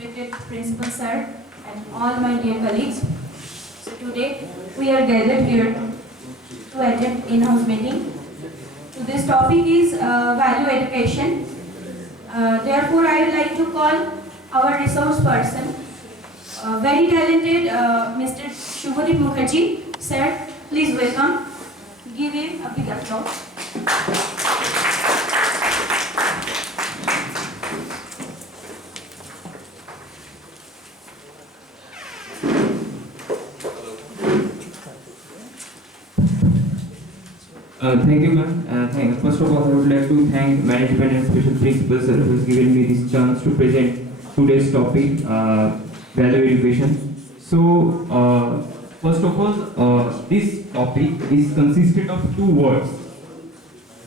respected Principal Sir, and all my dear colleagues. So today we are gathered here to attend in-house meeting. So this topic is value education. Therefore, I would like to call our resource person, very talented Mr. Shubhadeep Mukherjee. Sir, please welcome. Give him a big applause. Thank you, ma'am. First of all, I would like to thank management and special principal sir who has given me this chance to present today's topic, value education. So, first of all, this topic is consisted of two words: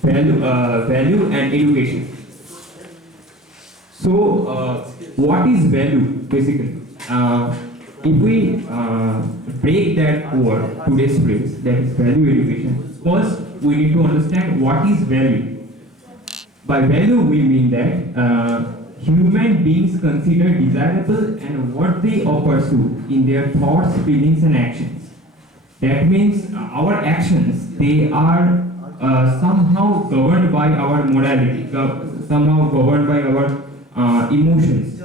value and education. So, what is value basically? If we break that word, today's phrase, that is value education, first we need to understand what is value. By value, we mean that human beings consider desirable and worthy of pursuit in their thoughts, feelings, and actions. That means our actions, they are somehow governed by our morality, somehow governed by our emotions.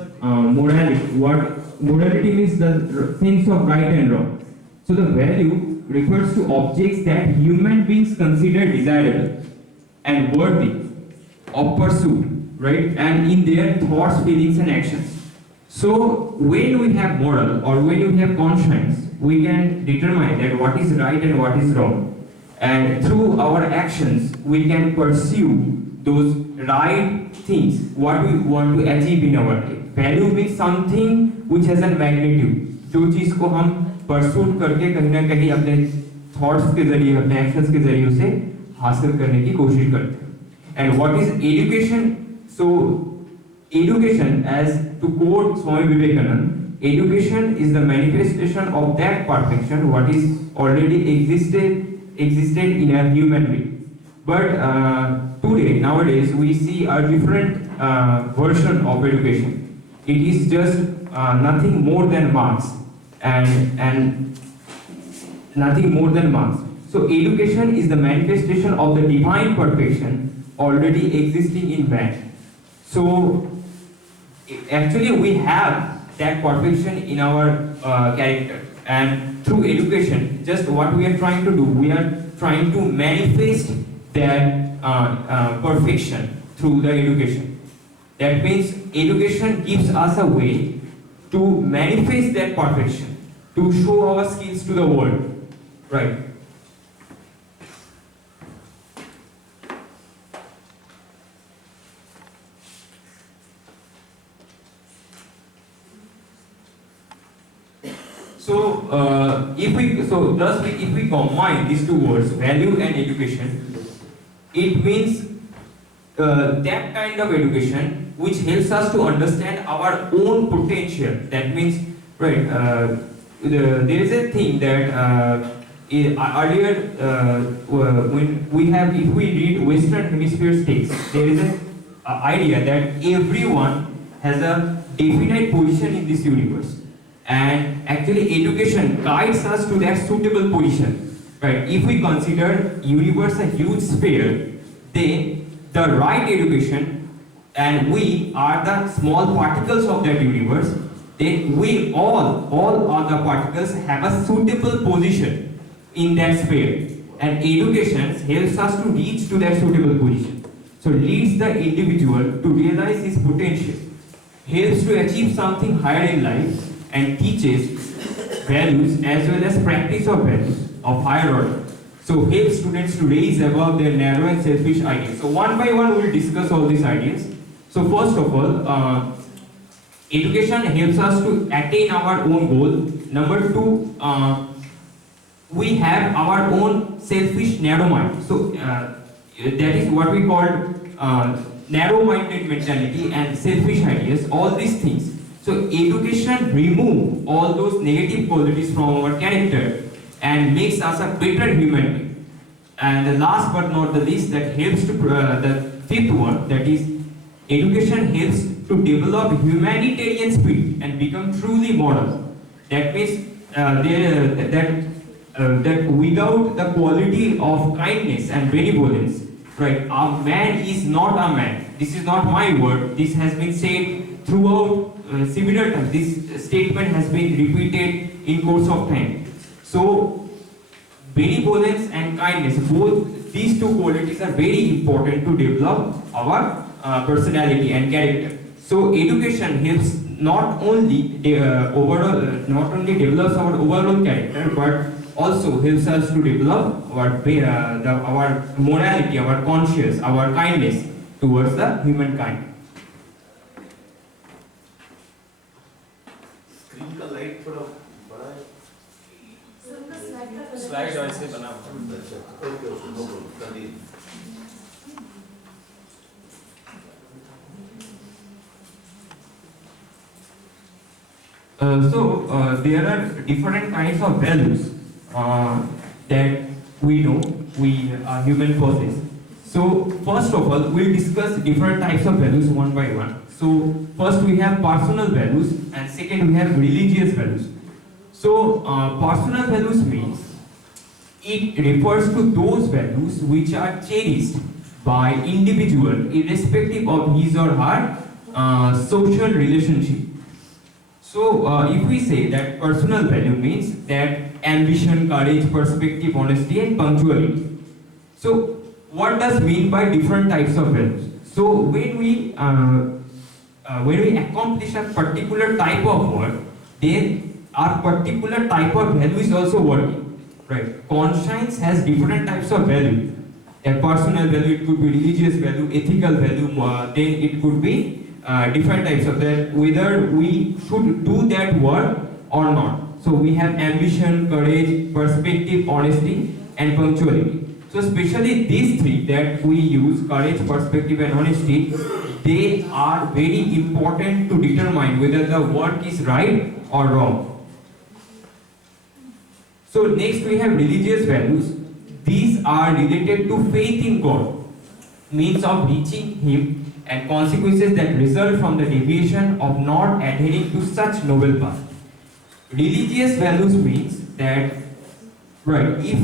Morality means the sense of right and wrong. So the value refers to objects that human beings consider desirable and worthy of pursuit, right? And in their thoughts, feelings, and actions. So when we have moral or when we have conscience, we can determine that what is right and what is wrong. And through our actions, we can pursue those right things, what we want to achieve in our life. Value means something which has a magnitude. जो चीज को हम pursuit करके कहीं ना कहीं अपने thoughts के जरिए, अपने एक्शंस के जरिए उसे हासिल करने की कोशिश करते हैं. And what is education? So education, as to quote Swami Vivekananda, education is the manifestation of that perfection what is already existed in a human being. But today, nowadays, we see a different version of education. It is just nothing more than marks and nothing more than marks. So education is the manifestation of the divine perfection already existing in man. So actually we have that perfection in our character, and through education, just what we are trying to do, we are trying to manifest that perfection through the education. That means education gives us a way to manifest that perfection, to show our skills to the world, right? So, if we combine these two words, value and education, it means that kind of education which helps us to understand our own potential. That means, right, there is a thing that earlier if we read Western Hemisphere texts, there is an idea that everyone has a definite position in this universe. And actually education guides us to that suitable position, right? If we consider universe a huge sphere, then the right education, and we are the small particles of that universe, then we all other particles have a suitable position in that sphere. And education helps us to reach to that suitable position. So leads the individual to realize his potential, helps to achieve something higher in life, and teaches values as well as practice of values of higher order. So helps students to raise above their narrow and selfish ideas. So one by one we will discuss all these ideas. So first of all, education helps us to attain our own goal. Number two, we have our own selfish narrow mind. So that is what we call narrow-minded mentality and selfish ideas, all these things. So education removes all those negative qualities from our character and makes us a better human being. And the last but not the least, that helps to the fifth one, that is education helps to develop humanitarian spirit and become truly moral. That means that without the quality of kindness and benevolence, right, a man is not a man. This is not my word. This has been said throughout similar times. This statement has been repeated in course of time. So, benevolence and kindness, both these two qualities are very important to develop our personality and character. So, education helps not only not only develops our overall character, but also helps us to develop our morality, our conscience, our kindness towards the humankind. Screen का light थोड़ा बड़ा है। Slide ऐसे बना हुआ है। अच्छा, okay okay, no problem, continue. There are different kinds of values that we know we human possess. So first of all, we'll discuss different types of values one by one. So first we have personal values, and second we have religious values. So personal values means it refers to those values which are cherished by individual irrespective of his or her social relationship. So if we say that personal value means that ambition, courage, perspective, honesty and punctuality. So what does mean by different types of values? So when we accomplish a particular type of work, then our particular type of value is also working, right? Conscience has different types of value. A personal value, it could be religious value, ethical value, then it could be different types of that, whether we should do that work or not. So we have ambition, courage, perspective, honesty and punctuality. So especially these three that we use, courage, perspective and honesty, they are very important to determine whether the work is right or wrong. So next we have religious values. These are related to faith in God, means of reaching Him and consequences that result from the deviation of not adhering to such noble path. Religious values means that, right, if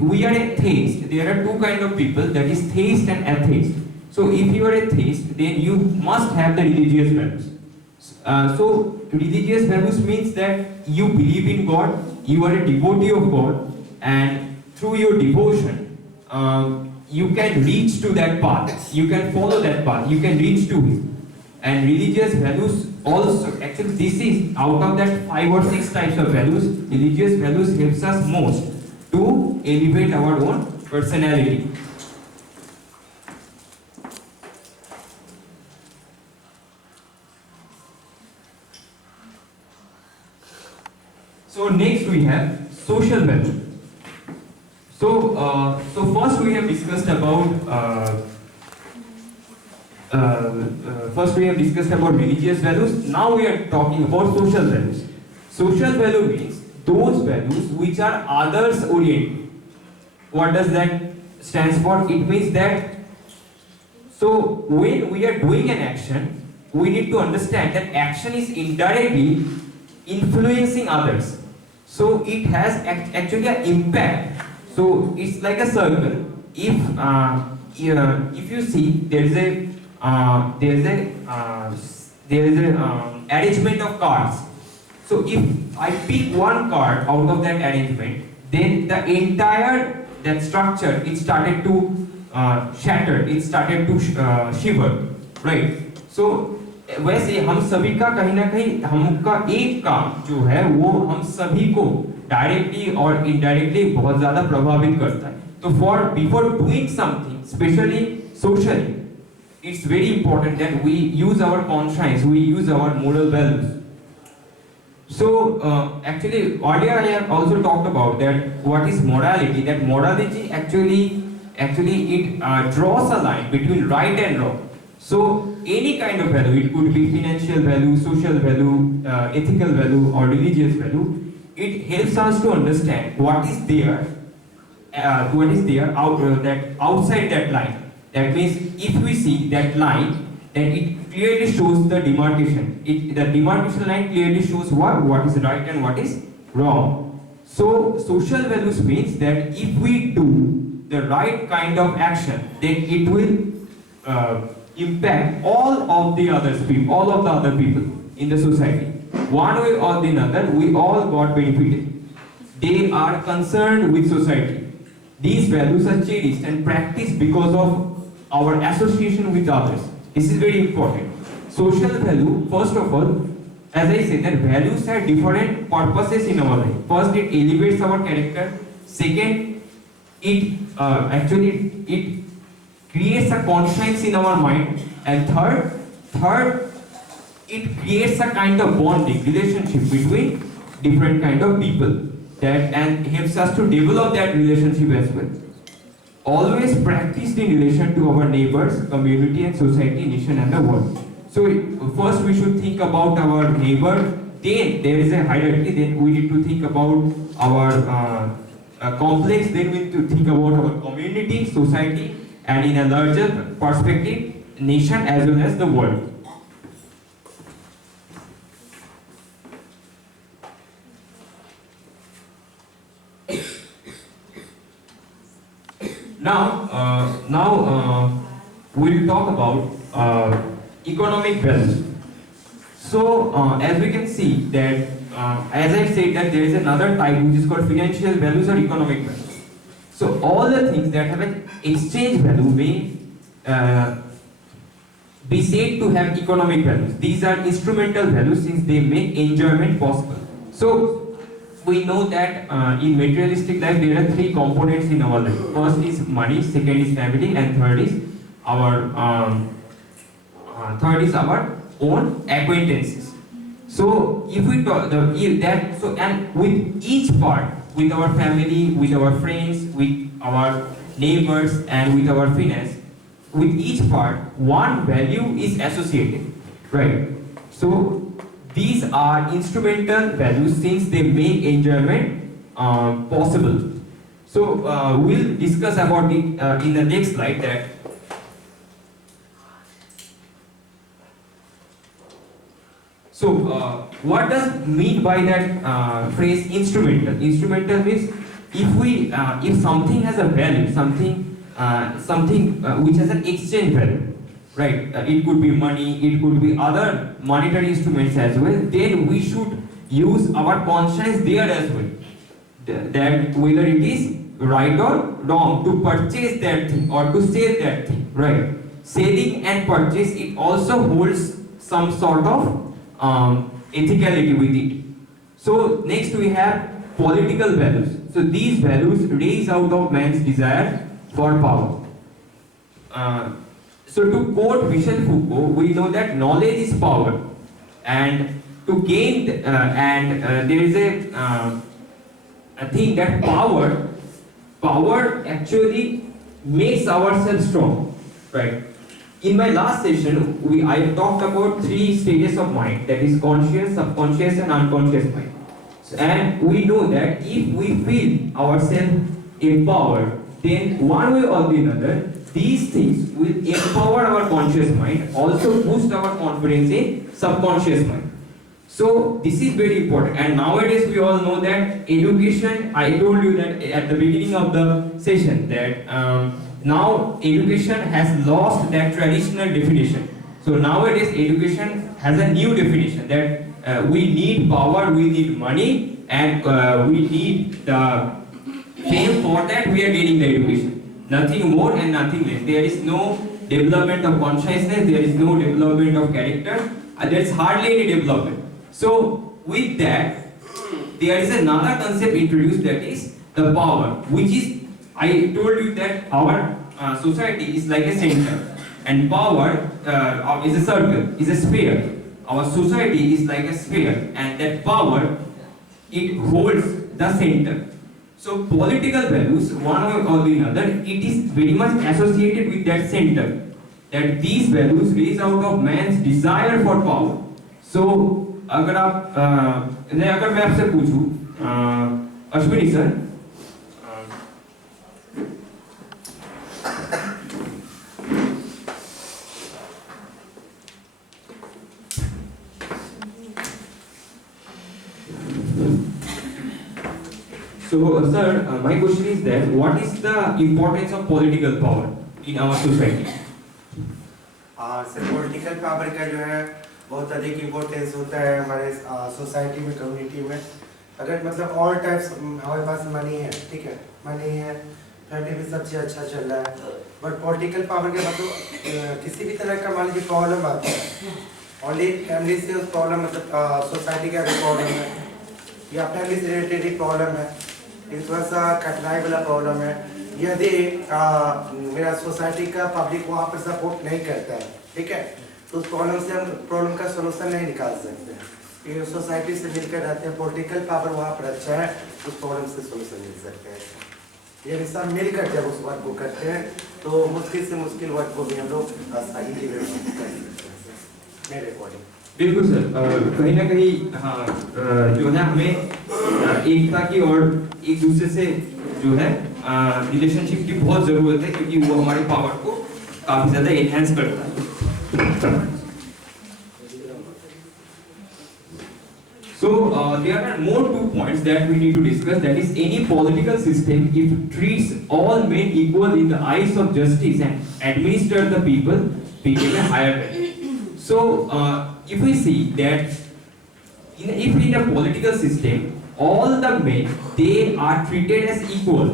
we are a theist, there are two kinds of people, that is theist and atheist. So if you are a theist, then you must have the religious values. So religious values means that you believe in God, you are a devotee of God, and through your devotion, you can reach to that path, you can follow that path, you can reach to Him. And religious values also, actually this is, out of that 5 or 6 types of values, religious values helps us most to elevate our own personality. So next we have social value. So first we have discussed about religious values. Now we are talking about social values. Social value means those values which are others oriented. What does that stands for? It means that, so when we are doing an action, we need to understand that action is indirectly influencing others. So it has actually an impact. So it's like a circle. If you see, there is a arrangement of cards. So if I pick one card out of that arrangement, then the entire that structure, it started to shatter, it started to shiver, right? So वैसे हम सभी का कहीं ना कहीं हमका एक काम जो है वो हम सभी को डायरेक्टली और इनडायरेक्टली बहुत ज्यादा प्रभावित करता है. तो before doing something, specially socially, it's very important that we use our conscience, we use our moral values. So actually earlier I have also talked about that what is morality. That morality actually it draws a line between right and wrong. So any kind of value, it could be financial value, social value, ethical value or religious value, it helps us to understand what is there that outside that line. That means if we see that line then it clearly shows the demarcation. The demarcation line clearly shows what is right and what is wrong. So social values means that if we do the right kind of action, then it will impact all of the other people in the society. One way or the other, we all got benefited. They are concerned with society. These values are cherished and practiced because of our association with others. This is very important. Social value, first of all, as I said, that values have different purposes in our life. First, it elevates our character. Second, it creates a conscience in our mind. And third, it creates a kind of bonding relationship between different kind of people and helps us to develop that relationship as well. Always practiced in relation to our neighbors, community and society, nation and the world. So first we should think about our neighbor, then there is a hierarchy, then we need to think about our complex, then we need to think about our community, society, and in a larger perspective, nation as well as the world. Now we'll talk about economic values. So as we can see that as I said that there is another type which is called financial values or economic values. So all the things that have an exchange value may be said to have economic values. These are instrumental values since they make enjoyment possible. So we know that in materialistic life there are three components in our life. First is money, second is family, and third is our own acquaintances. So if we talk and with each part, with our family, with our friends, with our neighbors, and with our finance, with each part, one value is associated, right? So these are instrumental values since they make enjoyment possible. So we'll discuss about it in the next slide. That so what does mean by that phrase instrumental? Instrumental means if something has a value, something which has an exchange value, right? It could be money, it could be other monetary instruments as well. Then we should use our conscience there as well. That whether it is right or wrong to purchase that thing or to sell that thing, right? Selling and purchase, it also holds some sort of ethicality with it. So next we have political values. So these values raise out of man's desire for power. So to quote Michel Foucault, we know that knowledge is power, and to gain there is a thing that power actually makes ourselves strong, right? In my last session, I talked about three stages of mind, that is conscious, subconscious, and unconscious mind. And we know that if we feel ourselves empowered, then one way or the other, these things will empower our conscious mind, also boost our confidence in subconscious mind. So this is very important. And nowadays we all know that education, I told you that at the beginning of the session that now education has lost that traditional definition. So nowadays education has a new definition that we need power, we need money, and we need the fame. For that we are getting the education. Nothing more and nothing less. There is no development of consciousness, there is no development of character, there is hardly any development. So with that, there is another concept introduced, that is the power, which is, I told you that our society is like a center, and power is a circle, is a sphere. Our society is like a sphere, and that power, it holds the center. So political values, one way or the other, it is very much associated with that center. That these values raise out of man's desire for power. So अगर मैं आपसे पूछूं Ashwini sir, So, sir, my question is that what is the importance of political power in our society? Sir political power का जो है बहुत अधिक importance होता है हमारे सोसाइटी में, कम्युनिटी में। अगर मतलब ऑल टाइप्स हमारे पास मनी है, ठीक है, मनी है, फैमिली में सबसे अच्छा चल रहा है, बट पॉलिटिकल पावर के मतलब किसी भी तरह का मान लीजिए प्रॉब्लम आता है, ओनली फैमिली से उस प्रॉब्लम मतलब सोसाइटी का भी प्रॉब्लम है या फैमिली से रिलेटेड ही प्रॉब्लम है, थोड़ा सा कठिनाई वाला प्रॉब्लम है, यदि मेरा सोसाइटी का पब्लिक वहाँ पर सपोर्ट नहीं करता है, ठीक है, तो उस प्रॉब्लम से हम प्रॉब्लम का सोल्यूशन नहीं निकाल सकते हैं। ये सोसाइटी से मिलकर रहते हैं, पॉलिटिकल पावर वहाँ पर अच्छा है, उस प्रॉब्लम से सोल्यूशन मिल सकते हैं। ये सब मिलकर जब उस वर्क को करते हैं तो मुश्किल से मुश्किल वर्क को भी हम लोग सही कर सकते हैं मेरे अकॉर्डिंग। बिल्कुल सर, कहीं ना कहीं हाँ जो है हमें एकता की और एक दूसरे से जो है रिलेशनशिप की बहुत ज़रूरत है, क्योंकि वो हमारे पावर को काफ़ी ज़्यादा एनहांस करता है। So there are more 2 points that we need to discuss. That is, any political system, if it treats all men equal in the eyes of justice and administer the people a higher value. So if we see that if in a political system all the men they are treated as equal,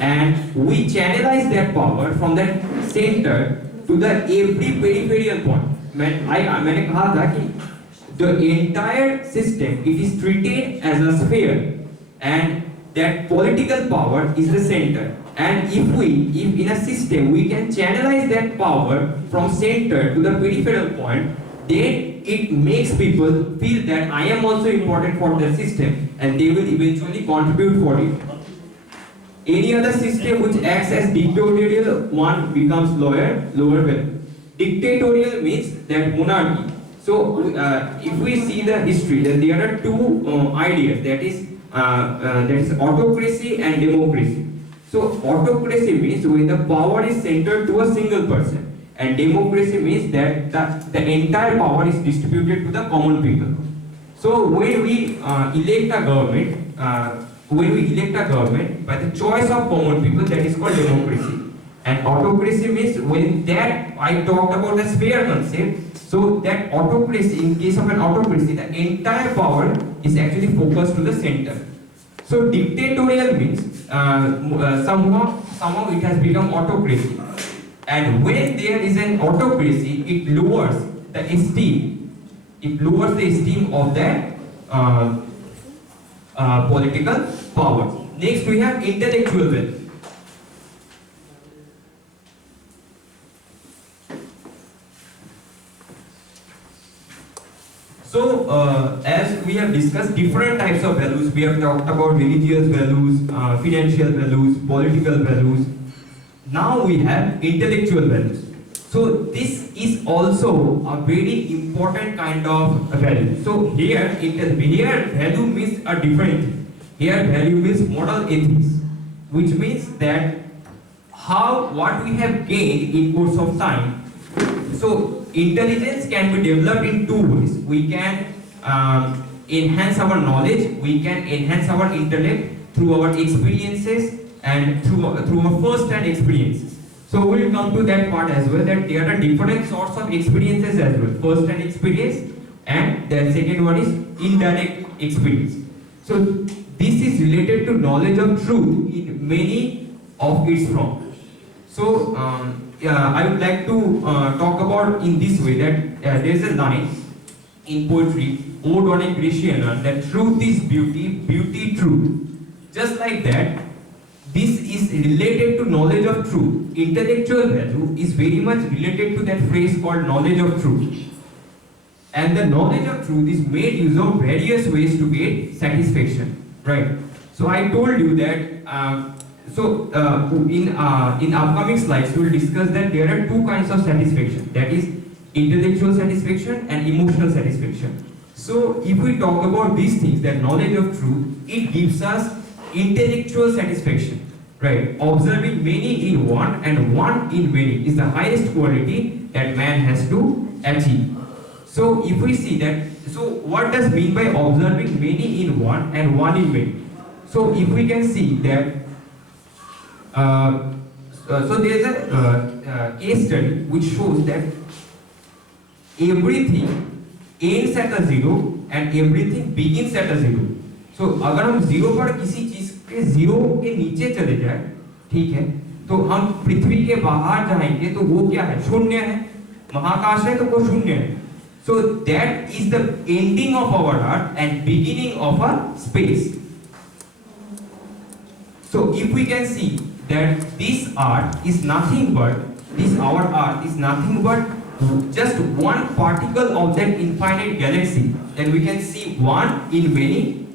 and we channelize that power from that center to the every peripheral point. मैंने कहा था कि the entire system it is treated as a sphere, and that political power is the center. And if in a system we can channelize that power from center to the peripheral point, then it makes people feel that I am also important for the system, and they will eventually contribute for it. Any other system which acts as dictatorial one becomes lower value. Dictatorial means that monarchy. So if we see the history, then there are 2 ideas, that is autocracy and democracy. So autocracy means when the power is centered to a single person, and democracy means that the entire power is distributed to the common people. So when we elect a government, by the choice of common people, that is called democracy. And autocracy means when that I talked about the sphere concept. So that autocracy, in case of an autocracy, the entire power is actually focused to the center. So dictatorial means somehow it has become autocracy. And when there is an autocracy, it lowers the esteem. It lowers the esteem of that political power. Next we have intellectual wealth. So, as we have discussed different types of values, we have talked about religious values, financial values, political values. Now we have intellectual values. So, this is also a very important kind of value. So, here value means a different thing. Here value means moral ethics, which means that what we have gained in course of time. So intelligence can be developed in 2 ways. We can enhance our knowledge, we can enhance our intellect through our experiences and through our first-hand experiences. So we'll come to that part as well, that there are different sorts of experiences as well. First-hand experience, and the second one is indirect experience. So this is related to knowledge of truth in many of its forms. So I would like to talk about in this way that there is a line in poetry, Ode on a Grecian, that truth is beauty, beauty truth. Just like that, this is related to knowledge of truth. Intellectual value is very much related to that phrase called knowledge of truth. And the knowledge of truth is made use of various ways to get satisfaction, right? So I told you that in upcoming slides we will discuss that there are 2 kinds of satisfaction, that is intellectual satisfaction and emotional satisfaction. So if we talk about these things, that knowledge of truth, it gives us intellectual satisfaction, right? Observing many in one and one in many is the highest quality that man has to achieve. So if we see that, so what does mean by observing many in one and one in many? So if we can see that, so there is a case study which shows that everything ends at a zero and everything begins at a zero. So अगर हम zero पर किसी चीज के zero के नीचे चले जाए, ठीक है, तो हम पृथ्वी के बाहर जाएंगे तो वो क्या है, शून्य है, महाकाश है तो वो शून्य है. So that is the ending of our earth and beginning of our space. So if we can see that this earth is nothing but, this our earth is nothing but just one particle of that infinite galaxy, then we can see one in many.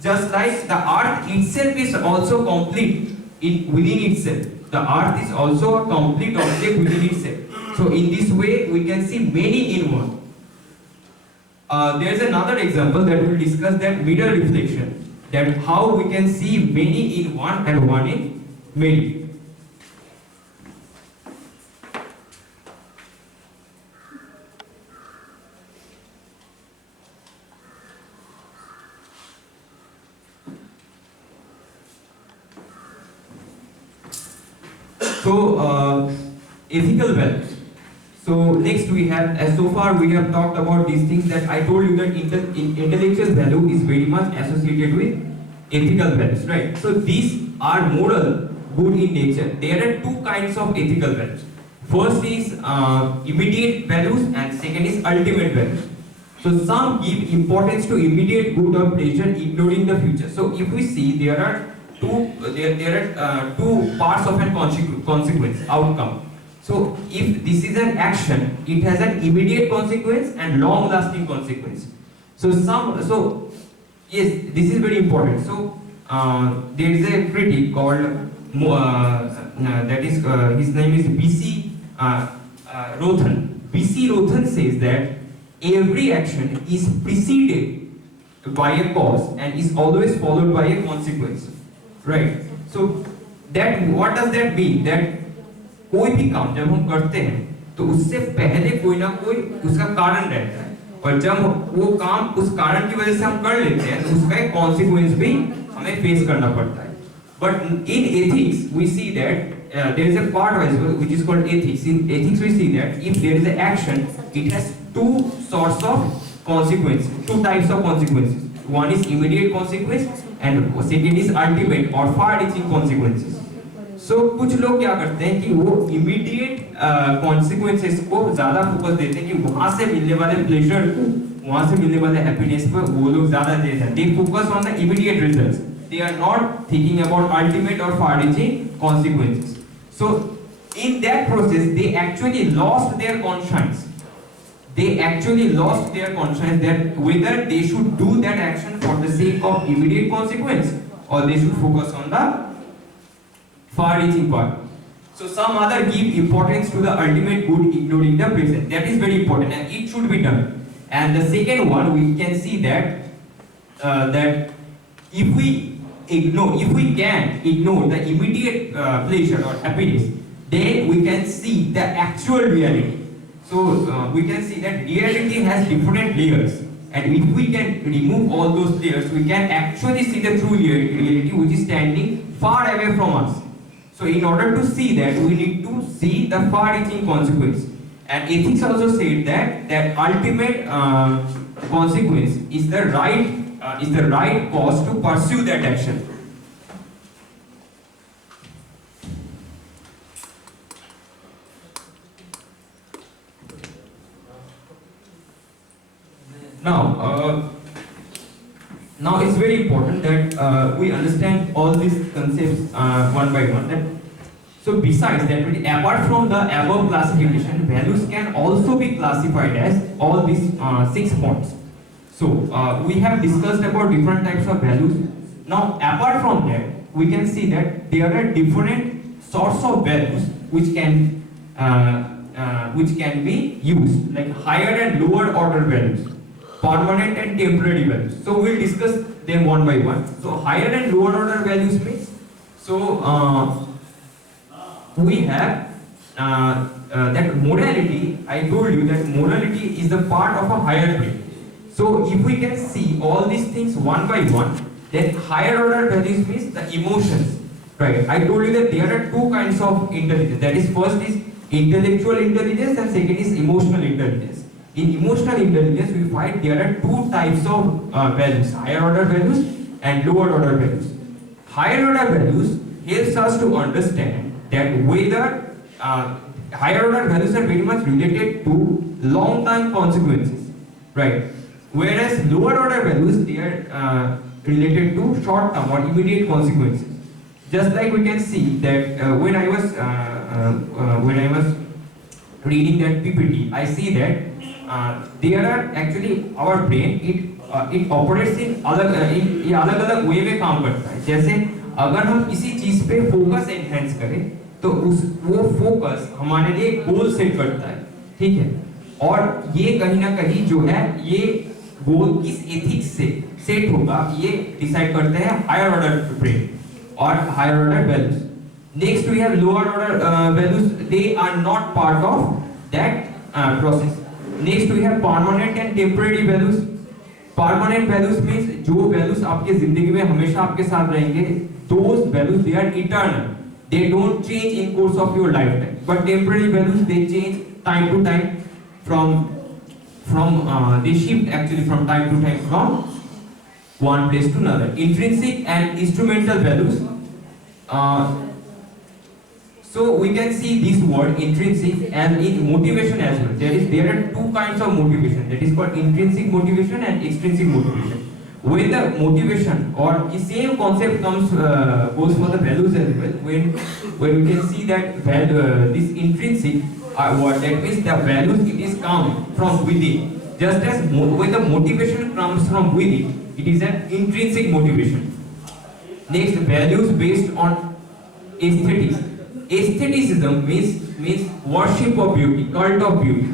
Just like the earth itself is also complete within itself. The earth is also a complete object within itself. So in this way we can see many in one. There is another example that we will discuss, that mirror reflection, that how we can see many in one and one in many. So ethical values. So next we have, as so far we have talked about these things, that I told you that intellectual value is very much associated with ethical values, right? So these are moral, good in nature. There are two kinds of ethical values. First is immediate values and second is ultimate values. So some give importance to immediate good or pleasure, ignoring the future. So if we see, there are two parts of an consequence, outcome. So if this is an action, it has an immediate consequence and long-lasting consequence. So yes, this is very important. So there is a critic called his name is B.C. Rothan. B.C. Rothan says that every action is preceded by a cause and is always followed by a consequence. Right? So that, what does that mean? That कोई भी काम जब हम करते हैं तो उससे पहले कोई ना कोई उसका कारण रहता है, और जब वो काम उस कारण की वजह से हम कर लेते हैं तो उसका एक कॉन्सिक्वेंस भी हमें फेस करना पड़ता है. But in ethics we see that there is a part as well which is called ethics. In ethics we see that if there is an action, it has two sorts of consequences, two types of consequences. One is immediate consequence and second is ultimate or far-reaching consequences. So कुछ लोग क्या करते हैं कि वो immediate consequences को ज़्यादा focus देते हैं, कि वहाँ से मिलने वाले pleasure को, वहाँ से मिलने वाले happiness पर वो लोग ज़्यादा देते हैं. They focus on the immediate results. They are not thinking about ultimate or far-reaching consequences. So in that process, they actually lost their conscience. They actually lost their conscience that whether they should do that action for the sake of immediate consequence or they should focus on the far-reaching part. So some other give importance to the ultimate good, ignoring the present. That is very important and it should be done. And the second one, we can see that that if we can ignore the immediate pleasure or happiness, then we can see the actual reality. So we can see that reality has different layers, and if we can remove all those layers, we can actually see the true reality which is standing far away from us. So in order to see that, we need to see the far-reaching consequence. And ethics also said that ultimate consequence is the right cause to pursue that action. Now it's very important that we understand all these concepts one by one. So besides that, apart from the above classification, values can also be classified as all these 6 points. So we have discussed about different types of values. Now apart from that, we can see that there are different sorts of values which can be used, like higher and lower order values, permanent and temporary values. So we'll discuss them one by one. So higher and lower order values means, so we have that morality. I told you that morality is the part of a higher plane. So if we can see all these things one by one, Then higher order values means the emotions, right? I told you that there are two kinds of intelligence. That is, first is intellectual intelligence and second is emotional intelligence. In emotional intelligence, we find there are two types of values: higher order values and lower order values. Higher order values helps us to understand that whether higher order values are very much related to long time consequences, right? Whereas lower order values, they are related to short term or immediate consequences. Just like we can see that when I was reading that PPT, I see that there are actually our brain it operates in अलग-अलग वे में काम करता है. जैसे अगर हम किसी चीज पे फोकस एनहेंस करें तो वो फोकस हमारे लिए गोल सेट करता है, ठीक है. और ये कहीं ना कहीं जो है ये गोल किस एथिक्स से सेट होगा ये डिसाइड करते हैं हायर ऑर्डर ब्रेन और higher order values. Next we have lower order values. They are not part of that process. Next we have permanent and temporary values. Permanent values means जो values आपके जिंदगी में हमेशा आपके साथ रहेंगे. Those values they are eternal. They don't change in course of your lifetime. But temporary values, they change time to time they shift actually from time to time from one place to another. Intrinsic and instrumental values. So we can see this word intrinsic and in motivation as well. There are two kinds of motivation. That is called intrinsic motivation and extrinsic motivation. When the motivation or the same concept goes for the values as well, when we can see that this intrinsic what that means the values it is come from within. Just as when the motivation comes from within, it is an intrinsic motivation. Next, values based on aesthetics. Aestheticism means worship of beauty, cult of beauty.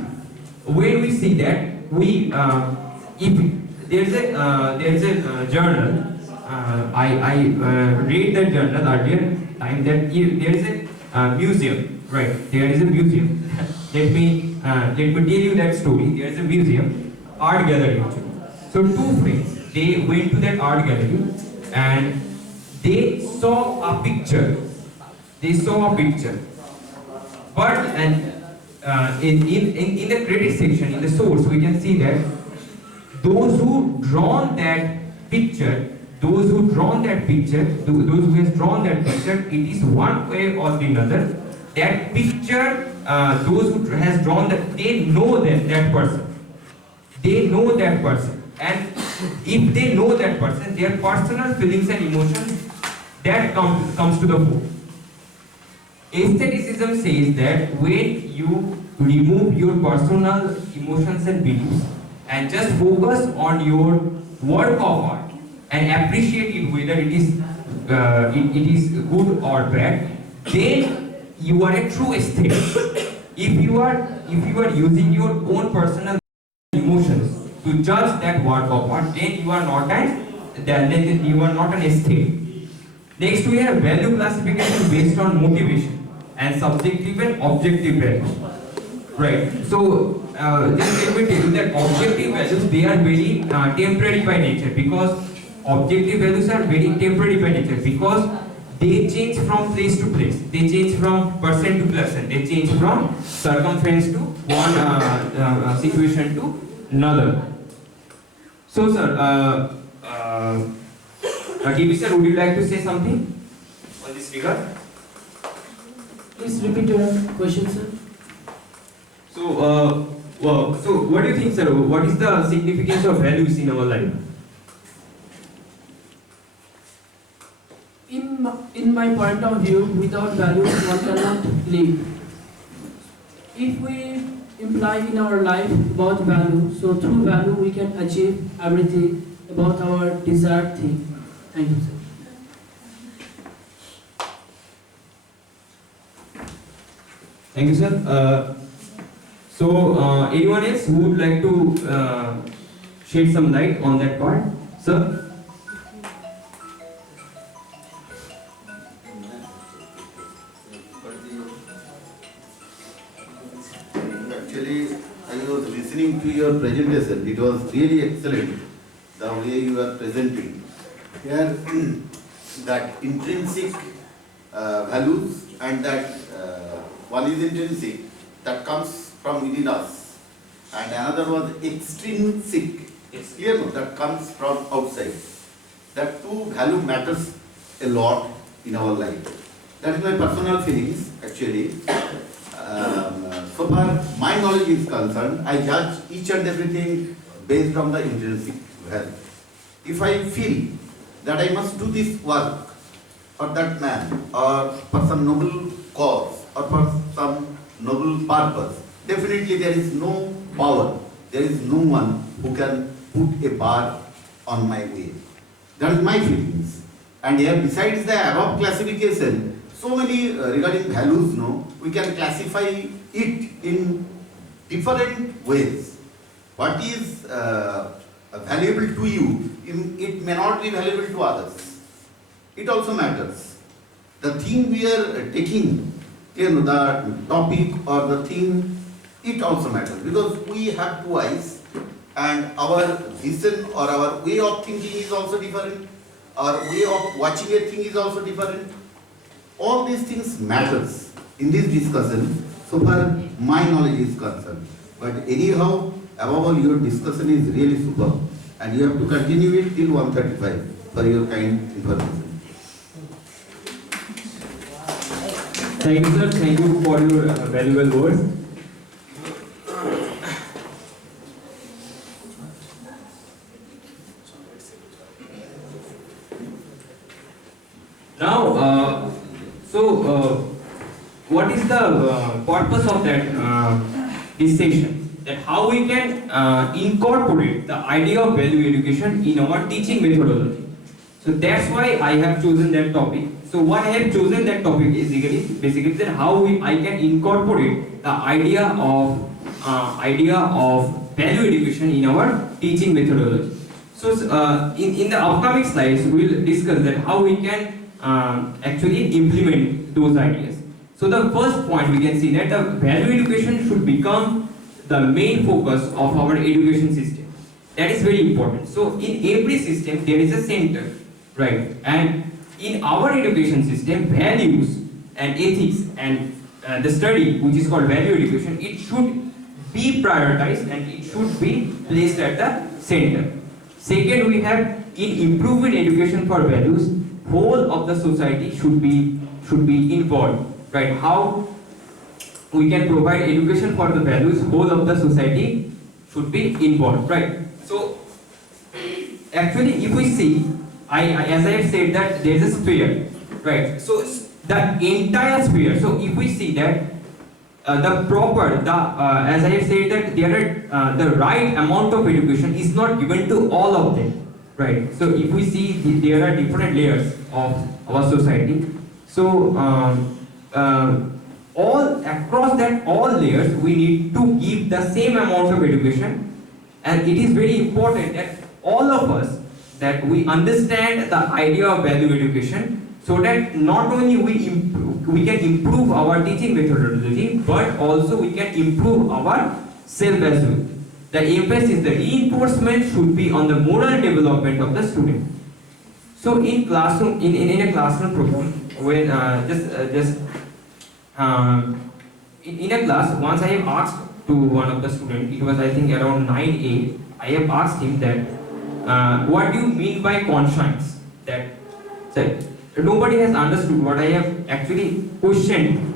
When we see that we if there's a journal. I read that journal earlier time that there is a museum, right? There is a museum. let me tell you that story. There is a museum, art gallery actually. So two friends, they went to that art gallery and they saw a picture. But in the credit section, in the source, we can see that those who has drawn that picture, it is one way or the other. That picture, those who has drawn that, they know that person. And if they know that person, their personal feelings and emotions that comes to the fore. Aestheticism says that when you remove your personal emotions and beliefs and just focus on your work of art and appreciate it whether it is good or bad, then you are a true aesthete. If you are using your own personal emotions to judge that work of art, then you are not an aesthete. Next we have value classification based on motivation and subjective and objective values. Right. So just let me tell you that objective values, they are very temporary by nature, because objective values are very temporary by nature because they change from place to place. They change from person to person. They change from circumference to one situation to another. So sir, DB sir, would you like to say something on this regard? Please repeat your question, sir. So, so what do you think, sir? What is the significance of values in our life? In my point of view, without values, one cannot live. If we imply in our life about value, so through value we can achieve everything about our desired thing. Thank you, sir. Thank you, sir. So, anyone else who would like to shed some light on that part, sir? Actually, I was listening to your presentation. It was really excellent, the way you are presenting. Here, that intrinsic values and that one is intrinsic, that comes from within us, and another was extrinsic, clear, no? That comes from outside. That two value matters a lot in our life. That is my personal feelings actually. So far my knowledge is concerned, I judge each and everything based on the intrinsic value. If I feel that I must do this work for that man or for some noble cause or for some noble purpose, definitely there is no power, there is no one who can put a bar on my way. That is my feelings. And here, besides the above classification, so many regarding values, no, we can classify it in different ways. What is valuable to you, it may not be valuable to others. It also matters. The thing we are taking, the topic or the thing, it also matters because we have two eyes and our vision or our way of thinking is also different. Our way of watching a thing is also different. All these things matters in this discussion, so far my knowledge is concerned. But anyhow, above all, your discussion is really superb, and you have to continue it till 1:35 for your kind information. Thank you, sir. Thank you for your valuable words. Now, what is the purpose of that this section? That how we can incorporate the idea of value education in our teaching methodology. So that's why I have chosen that topic. So what I have chosen that topic is basically that how I can incorporate the idea of value education in our teaching methodology. So in the upcoming slides we will discuss that how we can actually implement those ideas. So the first point we can see that the value education should become the main focus of our education system. That is very important. So in every system there is a center, right? And in our education system, values and ethics and the study which is called value education, it should be prioritized and it should be placed at the center. Second, we have in improving education for values, whole of the society should be involved, right? How we can provide education for the values, whole of the society should be involved, right? So actually if we see, as I have said that there is a sphere, right? So the entire sphere, so if we see that as I have said that there are the right amount of education is not given to all of them, right? So if we see there are different layers of our society, so all across that all layers we need to give the same amount of education, and it is very important that all of us that we understand the idea of value education, so that not only we can improve our teaching methodology, but also we can improve our self as well. The emphasis, the reinforcement should be on the moral development of the student. So in classroom, in a classroom program, when in a class, once I have asked to one of the students, it was I think around 9A, I have asked him that what do you mean by conscience? That nobody has understood what I have actually questioned.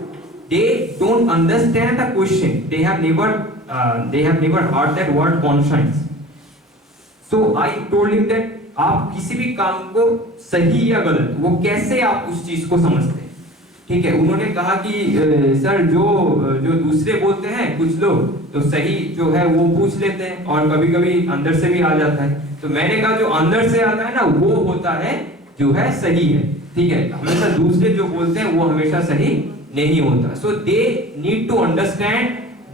They don't understand the question. They have never heard that word conscience. So I told him that आप किसी भी काम को सही या गलत वो कैसे आप उस चीज को समझते हैं, ठीक है? उन्होंने कहा कि सर जो दूसरे बोलते हैं कुछ लोग तो सही जो है वो पूछ लेते हैं और कभी कभी अंदर से भी आ जाता है, तो मैंने कहा जो अंदर से आता है ना वो होता है जो है सही है, ठीक है? हमेशा दूसरे जो बोलते हैं वो हमेशा सही नहीं होता. So they need to understand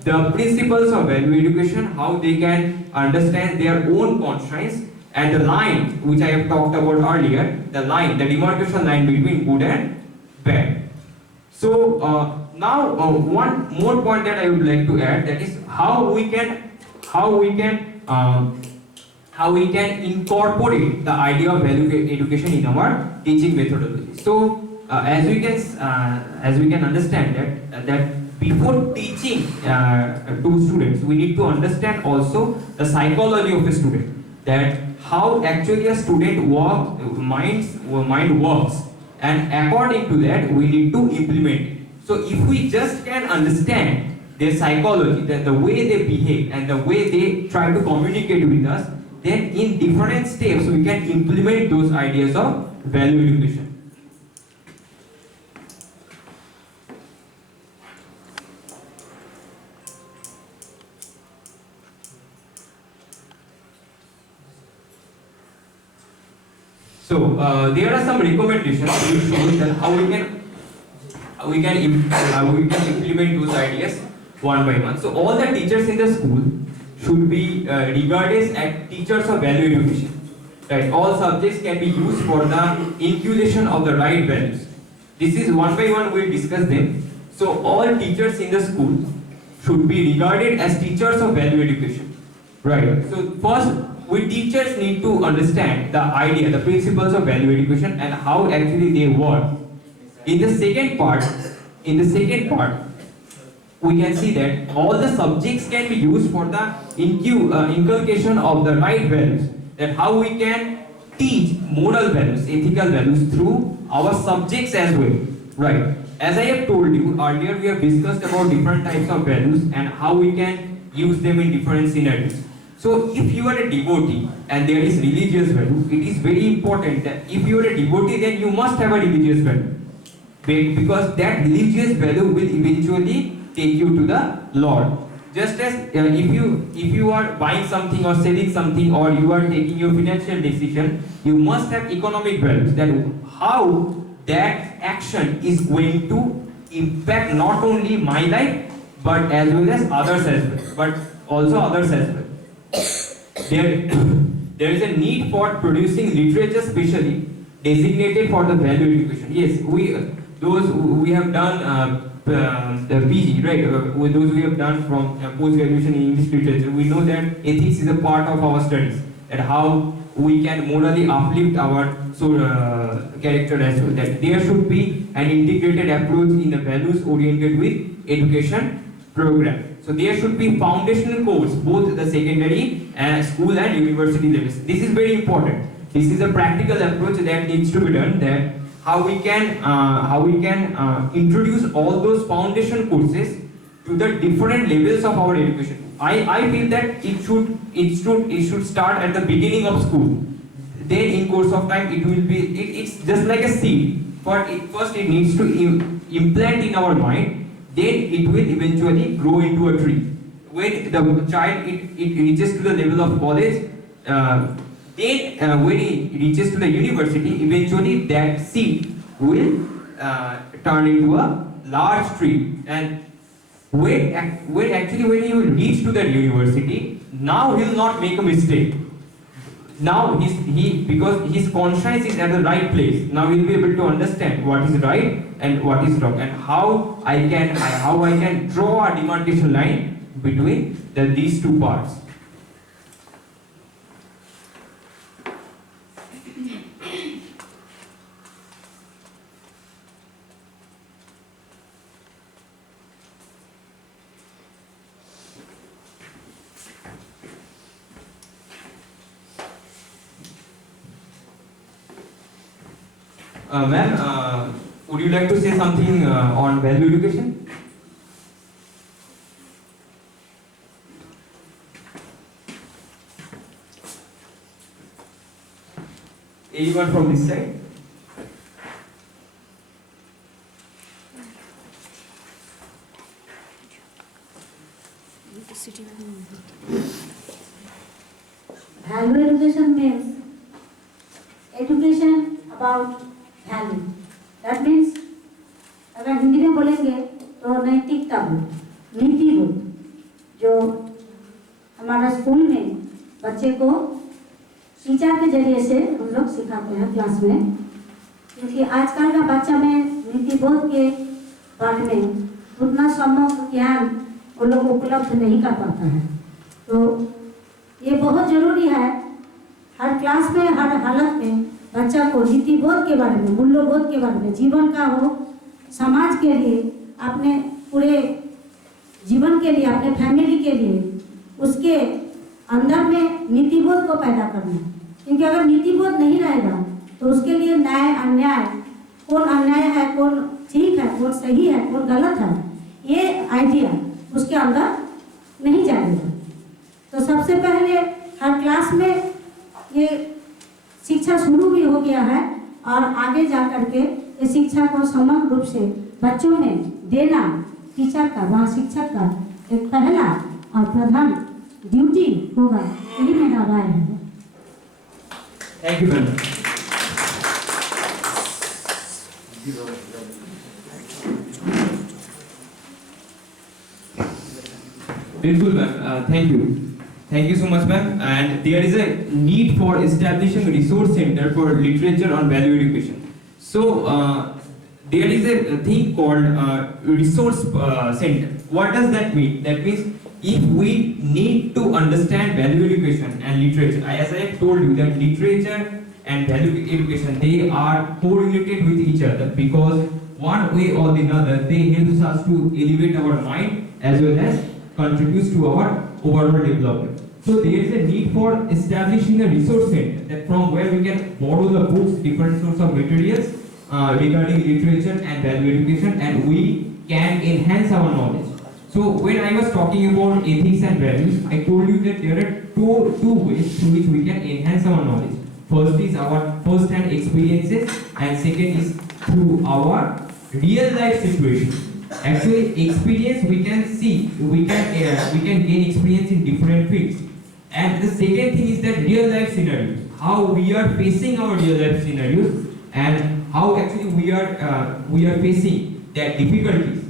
the principles of value education, how they can understand their own conscience, and the line which I have talked about earlier, the demarcation line between good and bad. So now one more point that I would like to add, that is how we can how we can incorporate the idea of value education in our teaching methodology. So as we can understand that before teaching to students, we need to understand also the psychology of a student, that how actually a student mind works, and according to that we need to implement it. So if we just can understand their psychology, the way they behave and the way they try to communicate with us, then in different steps we can implement those ideas of value education. So there are some recommendations which shows that how we can implement those ideas one by one. So all the teachers in the school should be regarded as teachers of value education. Right? All subjects can be used for the inculcation of the right values. This is one by one we'll discuss them. So all teachers in the school should be regarded as teachers of value education. Right? So first, we teachers need to understand the idea, the principles of value education and how actually they work. In the second part, we can see that all the subjects can be used for the inculcation of the right values. That how we can teach moral values, ethical values through our subjects as well. Right? As I have told you earlier, we have discussed about different types of values and how we can use them in different scenarios. So if you are a devotee and there is religious value, it is very important that if you are a devotee, then you must have a religious value. Because that religious value will eventually take you to the Lord. Just as if you are buying something or selling something, or you are taking your financial decision, you must have economic values, that how that action is going to impact not only my life but as well as others as well, but also others as well. There is a need for producing literature specially designated for the value education. Yes, we have done the PG, right? With those we have done from post-graduation in English literature, we know that ethics is a part of our studies, and how we can morally uplift our character as well. That there should be an integrated approach in the values oriented with education program. So there should be foundational course, both the secondary and school and university levels. This is very important. This is a practical approach that needs to be done. That how we can introduce all those foundation courses to the different levels of our education. I feel that it should start at the beginning of school. Then in course of time it's just like a seed. First it needs to implant in our mind. Then it will eventually grow into a tree. When the child it reaches to the level of college, then when it reaches to the university, eventually that seed will turn into a large tree. And when he will reach to the university, now he will not make a mistake. Now because his conscience is at the right place. Now he will be able to understand what is right and what is wrong, and how I can draw a demarcation line between these two parts. Ma'am, would you like to say something on value education? Anyone from this side? Value education means education about value. That means अगर हिंदी में बोलेंगे तो नैतिकता बोध, नीति बोध, जो हमारा स्कूल में बच्चे को टीचर के जरिए से हम लोग सिखाते हैं क्लास में, क्योंकि आजकल का बच्चा में नीति बोध के बारे में उतना सम्यक ज्ञान वो लोग उपलब्ध नहीं कर पाता है। तो ये बहुत जरूरी है हर क्लास में, हर हालत में बच्चा को नीति बोध के बारे में, मूल्यबोध के बारे में, जीवन का हो, समाज के लिए, अपने पूरे जीवन के लिए, अपने फैमिली के लिए, उसके अंदर में नीतिबोध को पैदा करना है। क्योंकि अगर नीतिबोध नहीं रहेगा तो उसके लिए न्याय अन्याय, कौन अन्याय है, कौन ठीक है, कौन सही है, कौन गलत है, ये आइडिया उसके अंदर नहीं जाएगा। तो सबसे पहले हर क्लास में ये शिक्षा शुरू भी हो गया है और आगे जा करके इस शिक्षा को समग्र रूप से बच्चों में देना टीचर का, वहाँ शिक्षक का एक पहला और प्रधान ड्यूटी होगा, यही मेरा राय है। Thank you ma'am. बिल्कुल ma'am, thank you so much ma'am. And there is a need for establishing a resource center for literature on value education. So there is a thing called resource center. What does that mean? That means if we need to understand value education and literature, as I have told you that literature and value education, they are correlated with each other, because one way or the other they help us to elevate our mind as well as contributes to our overall development. So there is a need for establishing a resource center, that from where we can borrow the books, different sorts of materials regarding literature and value education, and we can enhance our knowledge. So when I was talking about ethics and values, I told you that there are two ways through which we can enhance our knowledge. First is our first-hand experiences, and second is through our real-life situations. Actually, experience we can see, we can gain experience in different fields. And the second thing is that real-life scenarios, how we are facing our real-life scenarios, and how actually we are facing their difficulties,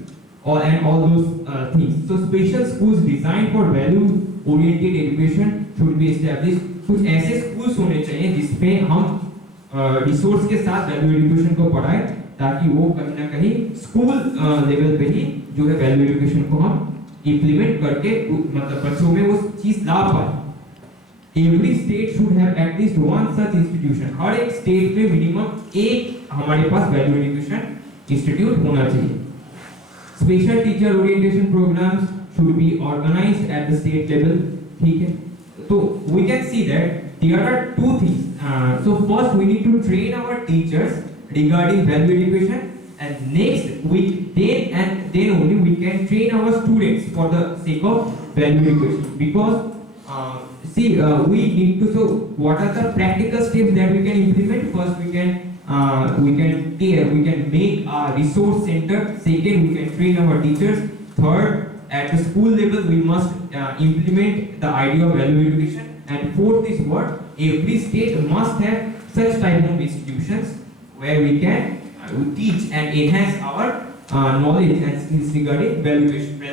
and all those things. So special schools designed for value-oriented education should be established. कुछ ऐसे schools होने चाहिए जिसपे हम resource के साथ value education को पढ़ाएं, ताकि वो कहीं ना कहीं स्कूल लेवल पे ही जो है वैल्यू एजुकेशन को हम इम्प्लीमेंट करके मतलब बच्चों में वो चीज ला पाए। Every state should have at least one such institution. हर एक स्टेट में मिनिमम एक हमारे पास वैल्यू एजुकेशन इंस्टीट्यूट होना चाहिए। Special teacher orientation programs should be organized at the state level. ठीक है, तो we can see that there are two things. So first we need to train our teachers regarding value education, and next we then only we can train our students for the sake of value education, because we need to, so what are the practical steps that we can implement? First we can make a resource center. Second, we can train our teachers. Third, at the school level we must implement the idea of value education. And fourth is what? Every state must have such type of institutions where we can teach and enhance our knowledge and skills regarding value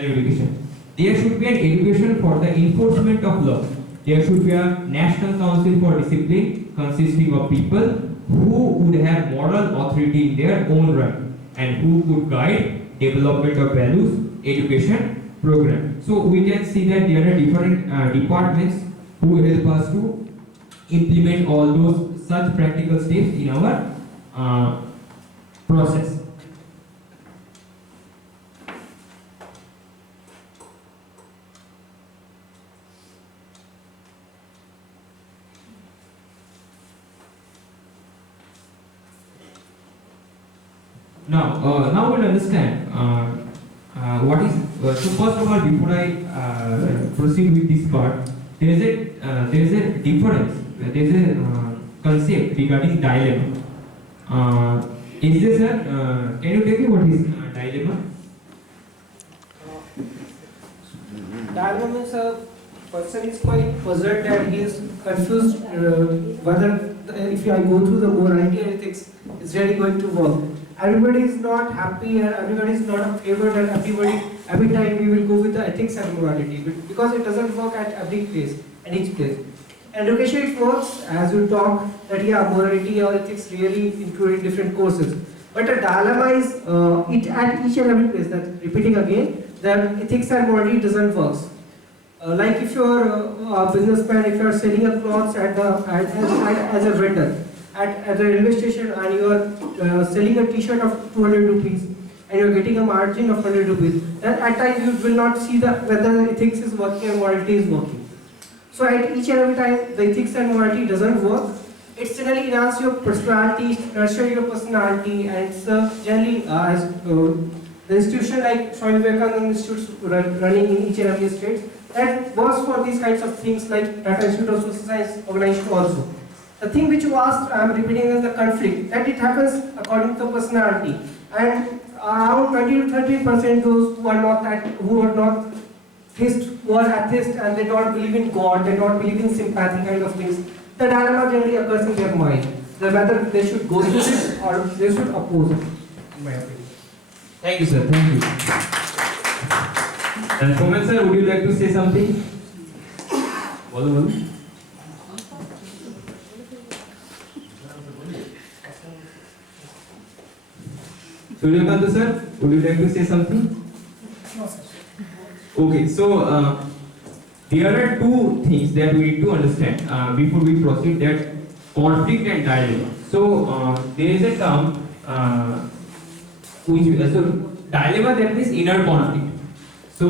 education. There should be an education for the enforcement of law. There should be a national council for discipline consisting of people who would have moral authority in their own right and who could guide development of values education program. So we can see that there are different departments who help us to implement all those such practical steps in our process. Now we'll understand what is. So first of all, before I proceed with this part, there is a difference. There is a concept regarding dilemma. Is this a, can you tell me what is dilemma? Dilemma means a person is quite puzzled and he is confused whether if I go through the morality and ethics, it's really going to work. Everybody is not happy and everybody is not in favor, and every time we will go with the ethics and morality, because it doesn't work at every place, at each place. Education it works, as you talk, that yeah, morality or ethics really including different courses. But a dilemma is it at each and every place. That repeating again, that ethics and morality doesn't work. Like if you're businessman, if you are selling a clothes as a vendor at the railway station, and you are selling a t-shirt of 200 rupees, and you are getting a margin of 100 rupees, then at times you will not see whether the ethics is working and morality is working. So at each and every time the ethics and morality doesn't work, it's generally enhance your personality, nurture your personality, and it's generally as the institution like Swami Vivekananda Institutes running in each and every state that works for these kinds of things like Tata Institute of Social Science organization also. The thing which you asked, I am repeating, is the conflict, that it happens according to the personality, and around 20 to 30% those who are not theist, who are atheist, and they don't believe in God, they don't believe in sympathy kind of things, the dilemma generally occurs in their mind, whether they should go through it or they should oppose it, in my opinion. Thank you, sir. Thank you. Soman sir, would you like to say something? Bolo. Suryakanta sir, would you like to say something? No, sir. Okay, so there are two things that we need to understand before we proceed, that conflict and dilemma. So there is a term dilemma, that means inner conflict. So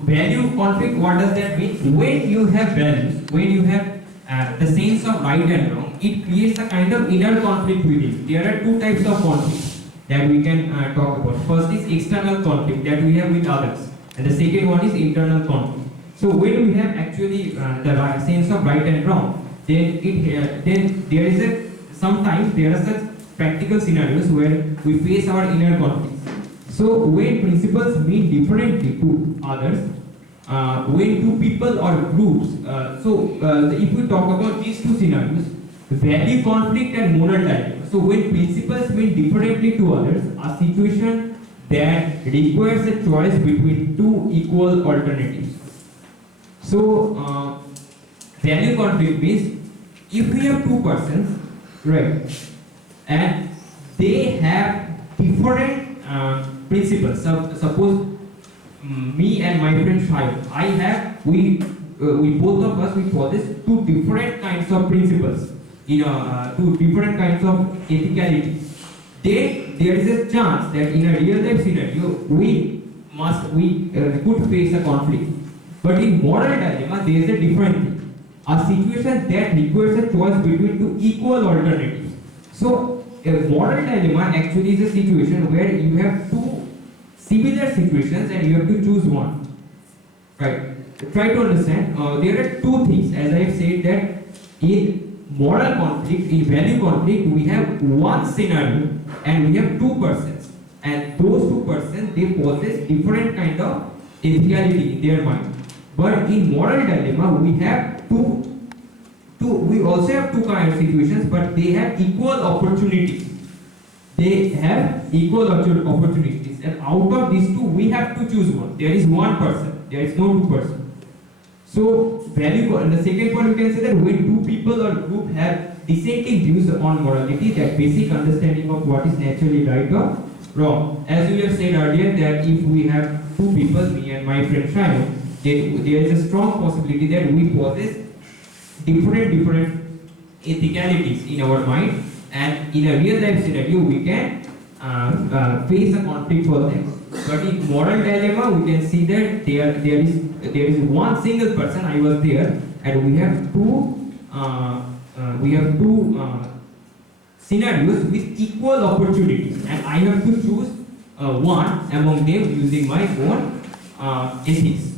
value conflict, what does that mean? When you have values, when you have the sense of right and wrong, it creates a kind of inner conflict within. There are two types of conflict that we can talk about. First is external conflict that we have with others, and the second one is internal conflict. So when we have actually the sense of right and wrong, then there is sometimes there are such practical scenarios where we face our inner conflicts. So when principles mean differently to others, when two people or groups, if we talk about these two scenarios, value conflict and moral dilemma. So when principles mean differently to others, a situation that requires a choice between two equal alternatives. So value conflict means if we have two persons, right, and they have different principles. Suppose me and my friend Shai, we both of us, we possess two different kinds of principles, two different kinds of ethicality. Then there is a chance that in a real life scenario we could face a conflict. But in moral dilemma there is a different thing, a situation that requires a choice between two equal alternatives. So a moral dilemma actually is a situation where you have two similar situations and you have to choose one. Right? Try to understand. There are two things, as I have said, that in moral conflict, in value conflict, we have one scenario and we have two persons, and those two persons, they possess different kind of ethicality in their mind. But in moral dilemma, we have we also have two kind of situations, but they have equal opportunities. They have equal opportunities, and out of these two, we have to choose one. There is one person, there is no two person. So value, and the second point, we can say that when two people or group have dissenting views on morality, that basic understanding of what is naturally right or wrong. As we have said earlier, that if we have two people, me and my friend Shai, there is a strong possibility that we possess different ethicalities in our mind, and in a real life scenario we can face a conflict for them. But in moral dilemma, we can see that there is one single person. I was there, and we have two scenarios with equal opportunities, and I have to choose one among them using my own ethics.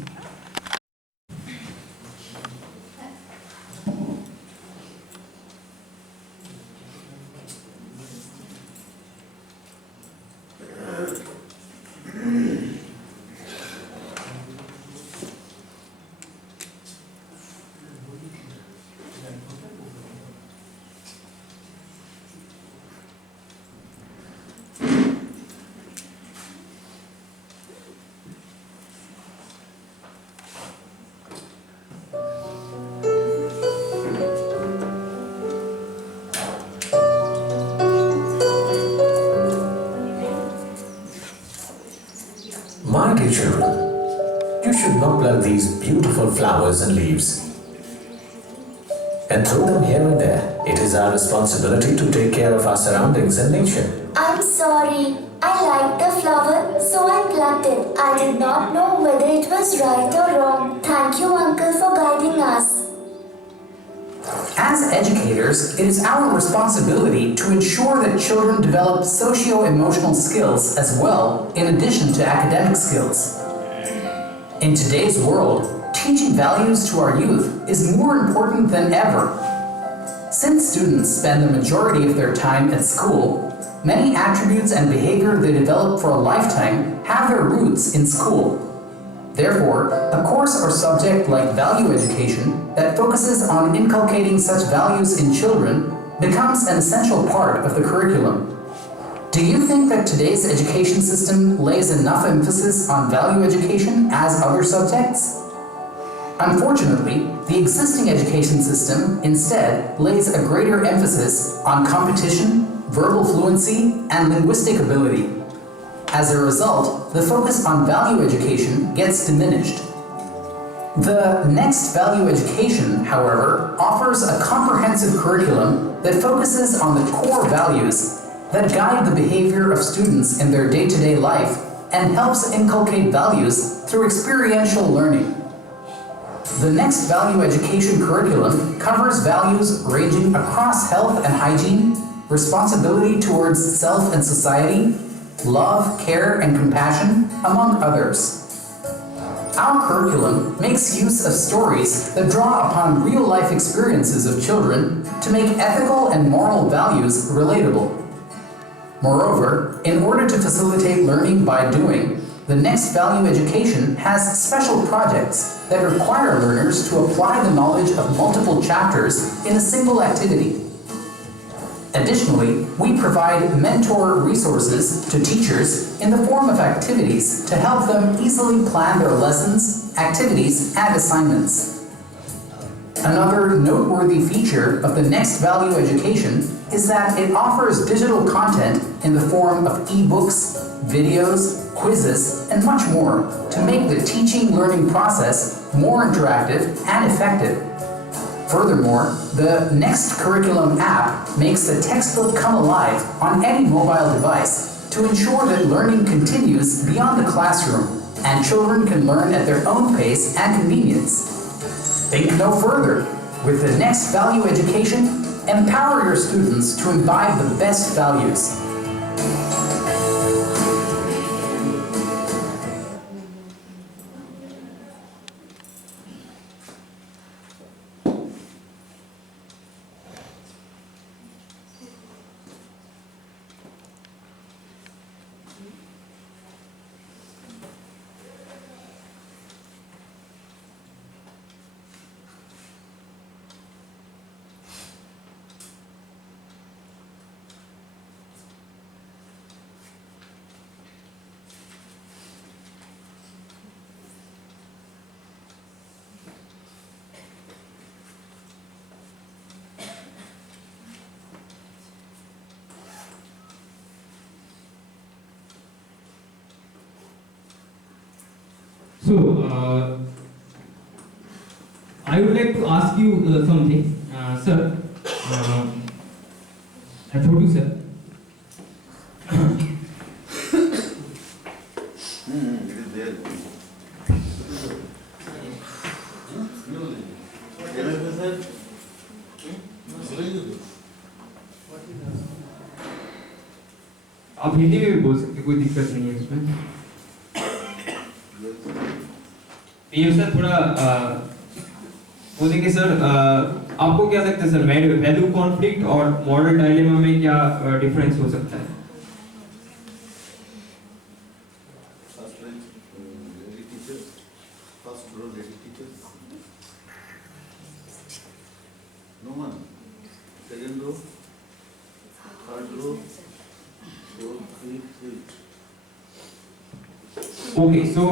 pluck these beautiful flowers and leaves and throw them here and there. It is our responsibility to take care of our surroundings and nature. I'm sorry. I liked the flower, so I plucked it. I did not know whether it was right or wrong. Thank you, Uncle, for guiding us. As educators, it is our responsibility to ensure that children develop socio-emotional skills as well, in addition to academic skills. In today's world, teaching values to our youth is more important than ever. Since students spend the majority of their time at school, many attributes and behavior they develop for a lifetime have their roots in school. Therefore, a course or subject like value education that focuses on inculcating such values in children becomes an essential part of the curriculum. Do you think that today's education system lays enough emphasis on value education as other subjects? Unfortunately, the existing education system instead lays a greater emphasis on competition, verbal fluency, and linguistic ability. As a result, the focus on value education gets diminished. The next value education, however, offers a comprehensive curriculum that focuses on the core values that guide the behavior of students in their day-to-day life and helps inculcate values through experiential learning. The next value education curriculum covers values ranging across health and hygiene, responsibility towards self and society, love, care, and compassion, among others. Our curriculum makes use of stories that draw upon real-life experiences of children to make ethical and moral values relatable. Moreover, in order to facilitate learning by doing, the next value education has special projects that require learners to apply the knowledge of multiple chapters in a single activity. Additionally, we provide mentor resources to teachers in the form of activities to help them easily plan their lessons, activities, and assignments. Another noteworthy feature of the next value education is that it offers digital content in the form of ebooks, videos, quizzes, and much more to make the teaching-learning process more interactive and effective. Furthermore, the Next Curriculum app makes the textbook come alive on any mobile device to ensure that learning continues beyond the classroom and children can learn at their own pace and convenience. Think no further. With the Next Value Education, empower your students to imbibe the best values. So, I would like to ask you something, sir. I told you, sir. It is there. आप हिंदी में भी बोल सकते, कोई दिक्कत नहीं है इसमें। ये सर थोड़ा बोलेंगे सर, आपको क्या लगता है सर, वैल्यू कॉन्फ्लिक्ट और मॉरल डायलेमा में क्या डिफरेंस हो सकता है? No one. Second row, third row, fourth, fifth. Okay, so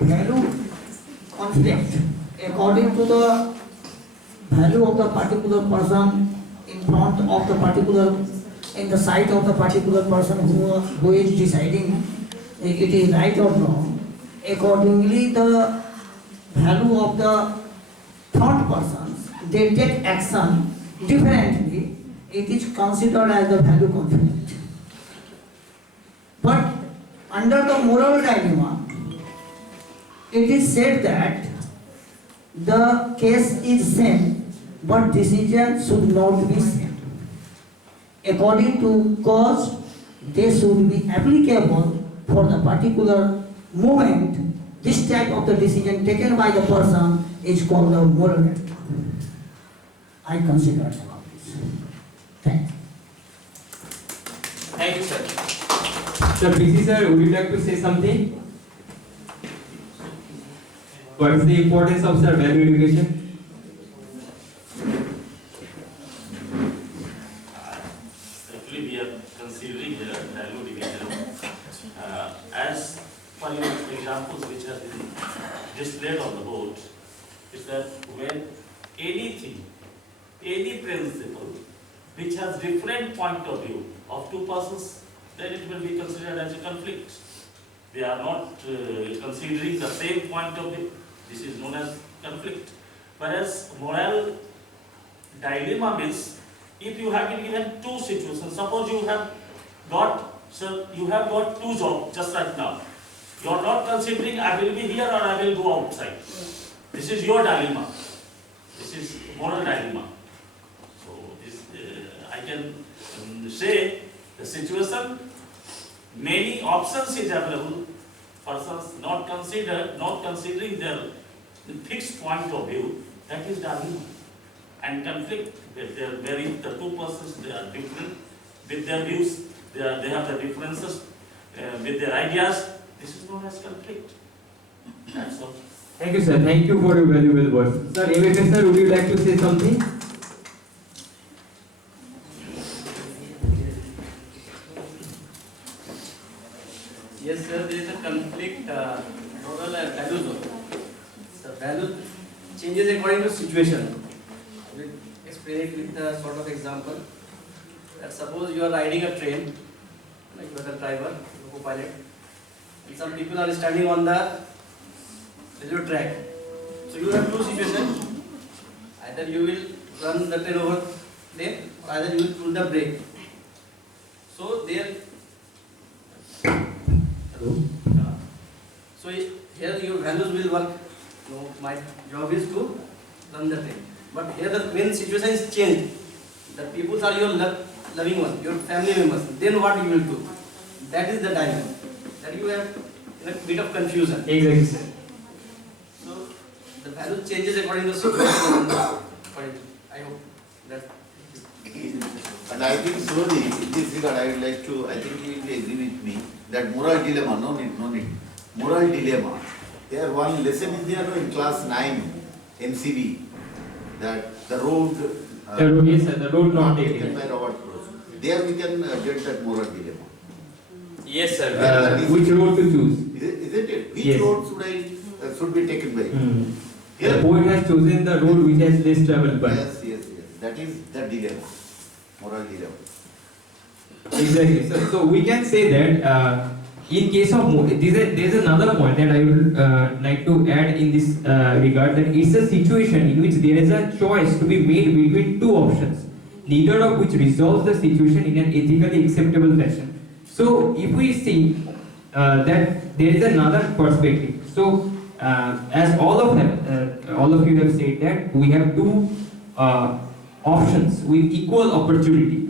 value conflict according to the value of the particular person in front of the particular in the sight of the particular person who is deciding if it is right or wrong. Accordingly, the value of the third persons, they take action differently. It is considered as the value conflict. But under the moral dilemma, it is said that the case is same, but decision should not be same. According to cause, they should be applicable for the particular moment. This type of the decision taken by the person is called the moral dilemma. I consider about this. Thank you. Thank you, sir. Sir, PC sir, would you like to say something? What is the importance of sir value education? Actually, we are considering here value division as per your examples which have been displayed on the board. Is that when anything, any principle which has different point of view of two persons, then it will be considered as a conflict. They are not considering the same point of view. This is known as conflict. Whereas moral dilemma means if you have been given two situations, suppose you have got two jobs just right now. You are not considering I will be here or I will go outside. This is your dilemma. This is moral dilemma. So this I can say the situation, many options is available. Persons not considering their fixed point of view, that is dilemma. And conflict, the two persons, they are different with their views, they have the differences with their ideas. This is known as conflict. That's all. Thank you, sir. Thank you for your valuable words. Sir, Emeka sir, would you like to say something? Yes, sir, there is a conflict, moral and values also. The value changes according to situation. I will explain it with a sort of example. That suppose you are riding a train, like you are the driver, the co-pilot, and some people are standing on the railway track. So you have two situations. Either you will run the train over there, or either you will pull the brake. So there. So here your values will work. No, my job is to run the train. But here the main situation is changed. The people are your loving ones, your family members. Then what you will do? That is the dilemma. That you have in a bit of confusion. Exactly, sir. So the value changes according to situation. I hope that. And I think slowly, in this regard, I would like to, I think you will agree with me, that moral dilemma, no need. Moral dilemma. There one lesson is there in class 9, MCB, that the road, yes, sir, the road not taken by Robert Frost. There we can get that moral dilemma. Yes, sir. Which road to choose? Isn't it? Which Yes. road should be taken by? The poet has chosen the road which has less travel by. Yes. That is the dilemma, moral dilemma. Exactly. So we can say that in case of there is another point that I would like to add in this regard, that it's a situation in which there is a choice to be made between two options, neither of which resolves the situation in an ethically acceptable fashion. So if we see that there is another perspective. So as all of you have said that we have two options with equal opportunity.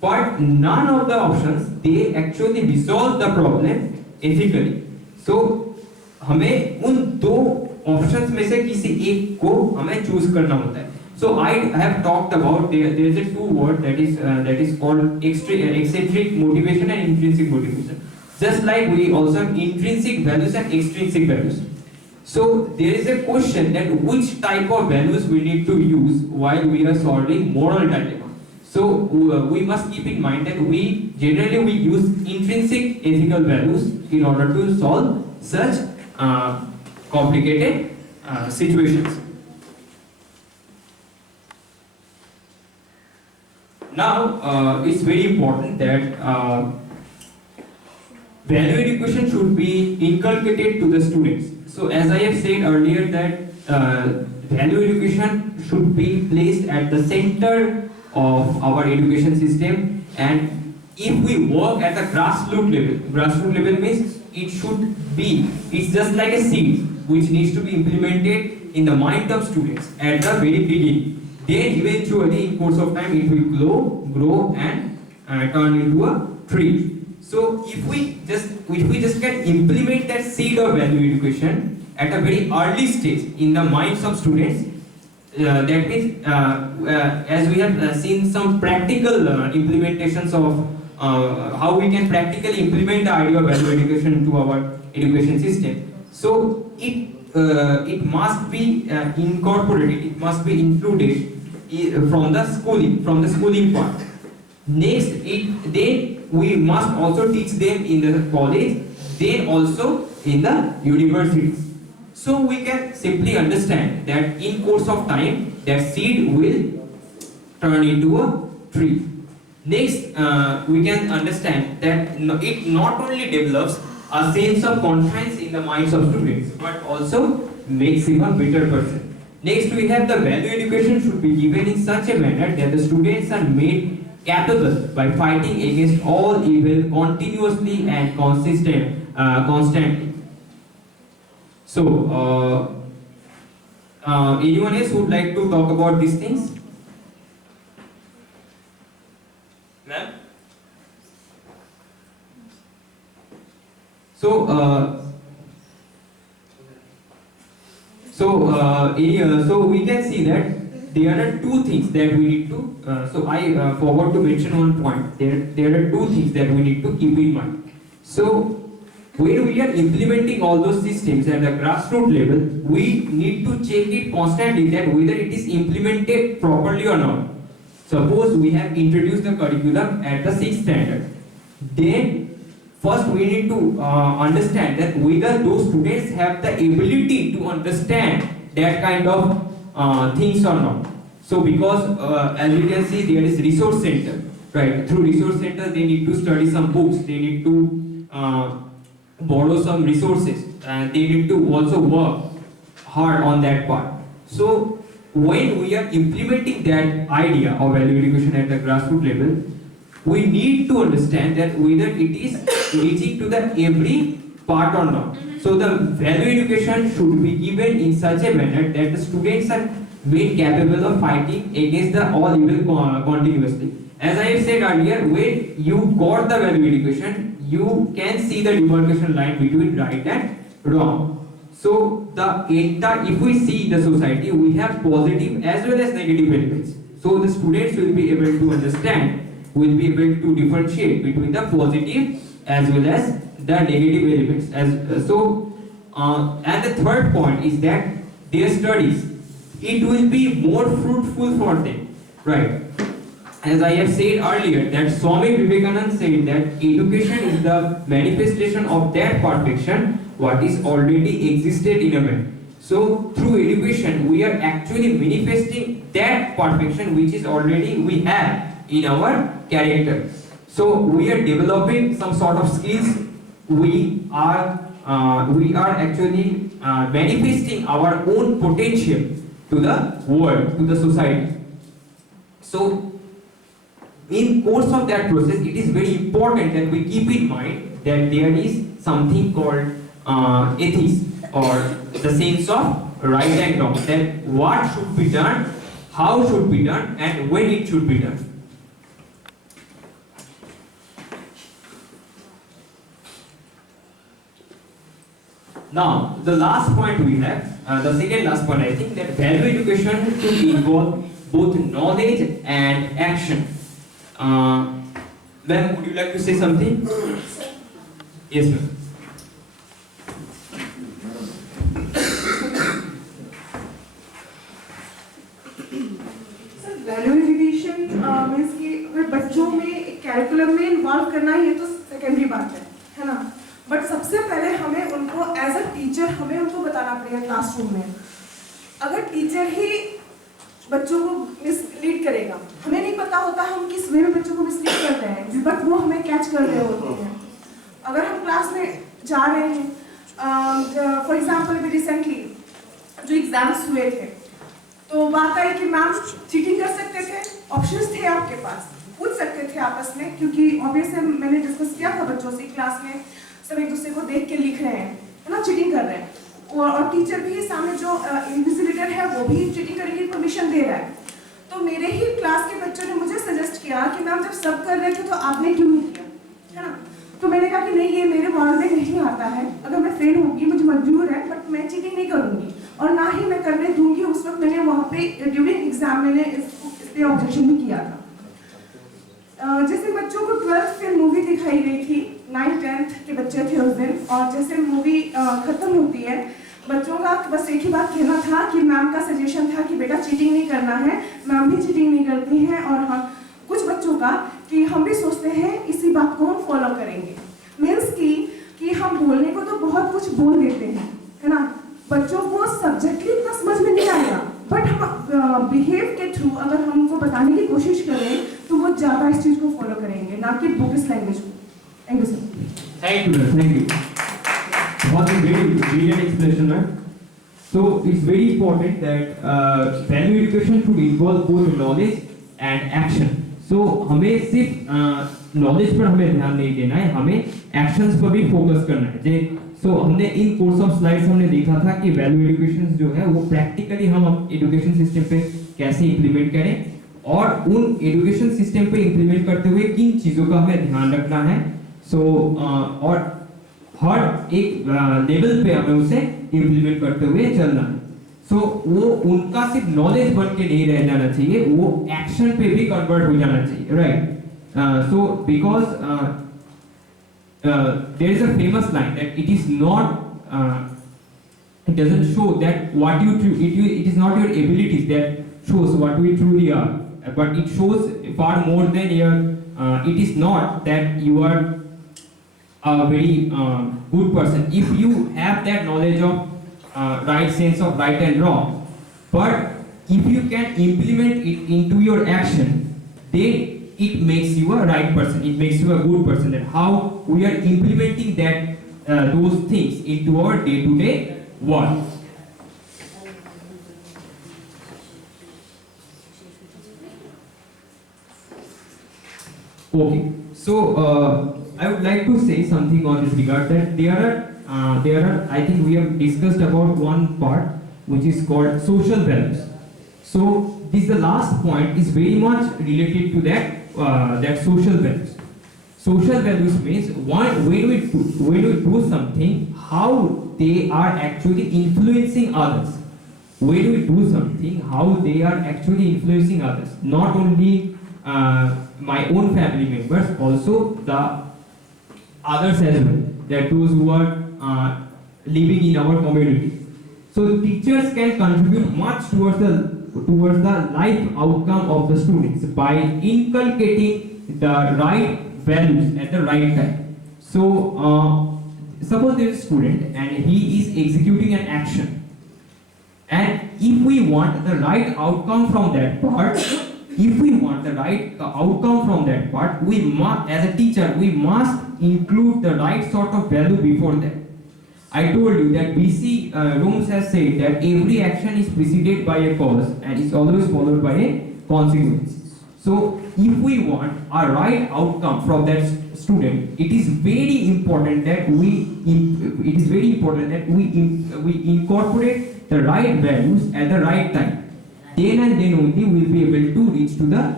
But none of the options, they actually resolve the problem ethically. So हमें उन दो options में से किसी एक को हमें choose करना होता है. So I have talked about there is a two word that is called eccentric motivation and intrinsic motivation. Just like we also have intrinsic values and extrinsic values. So there is a question that which type of values we need to use while we are solving moral dilemma. So we must keep in mind that we generally use intrinsic ethical values in order to solve such complicated situations. Now, it's very important that value education should be inculcated to the students. So as I have said earlier that value education should be placed at the center of our education system, and if we work at the grassroots level means it's just like a seed which needs to be implemented in the mind of students at the very beginning. Then eventually in course of time it will grow and turn into a tree. So if we just can implement that seed of value education at a very early stage in the minds of students, that means as we have seen some practical implementations of how we can practically implement the idea of value education into our education system. So it must be incorporated, it must be included from the schooling part. Next, then we must also teach them in the college, then also in the universities. So we can simply understand that in course of time that seed will turn into a tree. Next, we can understand that it not only develops a sense of confidence in the minds of students, but also makes him a better person. Next, we have the value education should be given in such a manner that the students are made capable by fighting against all evil continuously and constantly. So, anyone else would like to talk about these things? Ma'am? So we can see that there are two things that we need to. So I forgot to mention one point. There are two things that we need to keep in mind. So when we are implementing all those systems at the grassroots level, we need to check it constantly that whether it is implemented properly or not. Suppose we have introduced the curriculum at the 6th standard, then first we need to understand that whether those students have the ability to understand that kind of things or not. So because as you can see there is resource center, right? Through resource center they need to study some books, they need to borrow some resources, and they need to also work hard on that part. So when we are implementing that idea of value education at the grassroots level, we need to understand that whether it is reaching to the every part or not. So the value education should be given in such a manner that the students are made capable of fighting against the all evil continuously. As I have said earlier, when you got the value education, you can see the demarcation line between right and wrong. So if we see the society, we have positive as well as negative elements. So the students will be able to understand, will be able to differentiate between the positive as well as the negative elements. And the third point is that their studies, it will be more fruitful for them, right? As I have said earlier, that Swami Vivekananda said that education is the manifestation of that perfection what is already existed in a man. So through education we are actually manifesting that perfection which is already we have in our character. So we are developing some sort of skills. We are actually manifesting our own potential to the world, to the society. So in course of that process, it is very important that we keep in mind that there is something called ethics, or the sense of right and wrong, that what should be done, how should be done, and when it should be done. Now, the last point we have, the second last point, I think, that value education should involve both knowledge and action. Ma'am, would you like to say something? Yes, ma'am. Sir, value education means कि अगर बच्चों में curriculum में involve करना ये तो secondary बात है ना, बट सबसे पहले हमें उनको एज अ टीचर हमें उनको बताना पड़ेगा क्लासरूम में. अगर टीचर ही बच्चों को मिसलीड करेगा, हमें नहीं पता होता हम किस बट वो हमें कैच कर रहे होते हैं। अगर हम क्लास में जा रहे हैं, फॉर एग्जाम्पल भी रिसेंटली जो एग्जाम्स हुए थे, तो बात आई कि मैम चीटिंग कर सकते थे, ऑप्शंस थे आपके पास, पूछ सकते थे आपस में, क्योंकि ऑब्वियसली मैंने डिस्कस किया था बच्चों से, क्लास में सब एक दूसरे को देख के लिख रहे हैं, है ना, चीटिंग कर रहे हैं, और टीचर भी सामने जो इन्विजिलेटर है वो भी चीटिंग करने की परमिशन दे रहा है। तो मेरे ही क्लास के बच्चों ने मुझे सजेस्ट किया कि मैम जब सब कर रहे थे तो आपने क्यों नहीं किया, है ना। तो मैंने कहा कि नहीं, ये मेरे वार्ड में नहीं आता है, अगर मैं फेल होगी, मुझे मंजूर है, बट मैं चीटिंग नहीं करूंगी और ना ही मैं करने दूंगी। उस वक्त मैंने वहाँ पे ड्यूरिंग एग्जाम मैंने इस पे ऑब्जेक्शन भी किया था। जैसे बच्चों को 12th फिर मूवी दिखाई गई थी, 9th-10th के बच्चे थे उस दिन, और जैसे मूवी खत्म होती है, बच्चों का बस एक ही बात कहना था कि मैम का सजेशन था कि बेटा चीटिंग नहीं करना है, मैम भी चीटिंग नहीं करती हैं, और हाँ कुछ बच्चों का कि हम भी सोचते हैं इसी बात को हम फॉलो करेंगे। मीन्स कि हम बोलने को तो बहुत कुछ बोल देते हैं, है ना, बच्चों को सब्जेक्टली इतना समझ में नहीं आएगा, बट हम बिहेव के थ्रू अगर हम उनको बताने की कोशिश करें तो वो ज़्यादा इस चीज़ को फॉलो करेंगे, ना कि बुकिश लैंग्वेज को। Thank you sir. Thank you. What a very brilliant explanation, right? So it's very important that value education should involve both knowledge and action. So हमें सिर्फ knowledge पर हमें ध्यान नहीं देना है, हमें actions पर भी focus करना है। So हमने इन course of slides हमने देखा था कि value education जो है वो practically हम education system पे कैसे implement करें, और उन education system पे implement करते हुए किन चीज़ों का हमें ध्यान रखना है। So और हर एक लेवल पे हमें उसे इम्प्लीमेंट करते हुए चलना है। सो वो उनका सिर्फ नॉलेज बन के नहीं रह जाना चाहिए, वो एक्शन पे भी कन्वर्ट हो जाना चाहिए, right. So because there is a famous line that it is not it doesn't show that what it is not your abilities that shows what we truly are, but it shows far more than your it is not that you are a very good person if you have that knowledge of right sense of right and wrong, but if you can implement it into your action, then it makes you a right person, it makes you a good person. That how we are implementing that those things into our day-to-day work. Okay, so I would like to say something on this regard, that there are I think we have discussed about one part which is called social values. So this the last point is very much related to that social values. Social values means when we do something, how they are actually influencing others. When we do something, how they are actually influencing others, not only my own family members, also the others as well, that those who are living in our community. So teachers can contribute much towards the life outcome of the students by inculcating the right values at the right time. So suppose there is a student and he is executing an action, and if we want the right outcome from that part, we must, as a teacher, we must include the right sort of value before that. I told you that BC Rooms has said that every action is preceded by a cause and is always followed by a consequence. So if we want a right outcome from that student, it is very important that we incorporate the right values at the right time. Then and then only we will be able to reach to the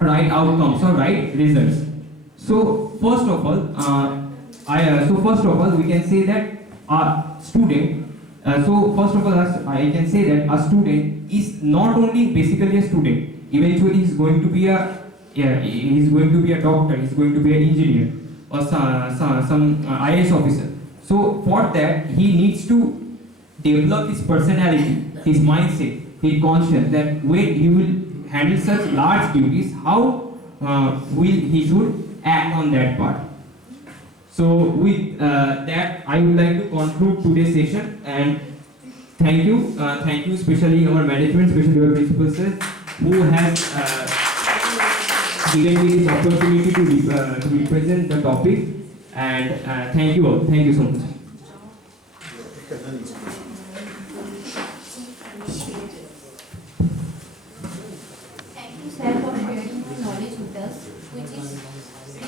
right outcomes or right results. So first of all, we can say that a student. I can say that a student is not only basically a student. Eventually, he is going to be a doctor. He is going to be an engineer or some IAS officer. So for that, he needs to develop his personality, his mindset, his conscience, that when he will handle such large duties, how he should act on that part. So with that, I would like to conclude today's session, and thank you, especially our management, especially our principal sir, who has given me this opportunity to represent the topic, and thank you all. Thank you so much. Thank you, sir, for sharing your knowledge with us, which is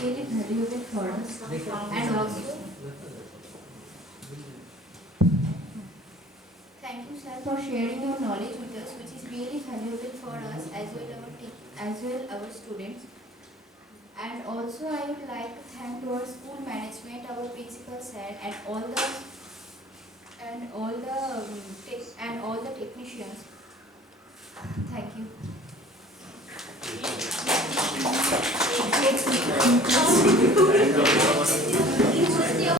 really valuable for us. And also, thank you, sir, for sharing your knowledge with us, which is really valuable for us as well our students. And also, I would like to thank our school management, our principal sir, and all the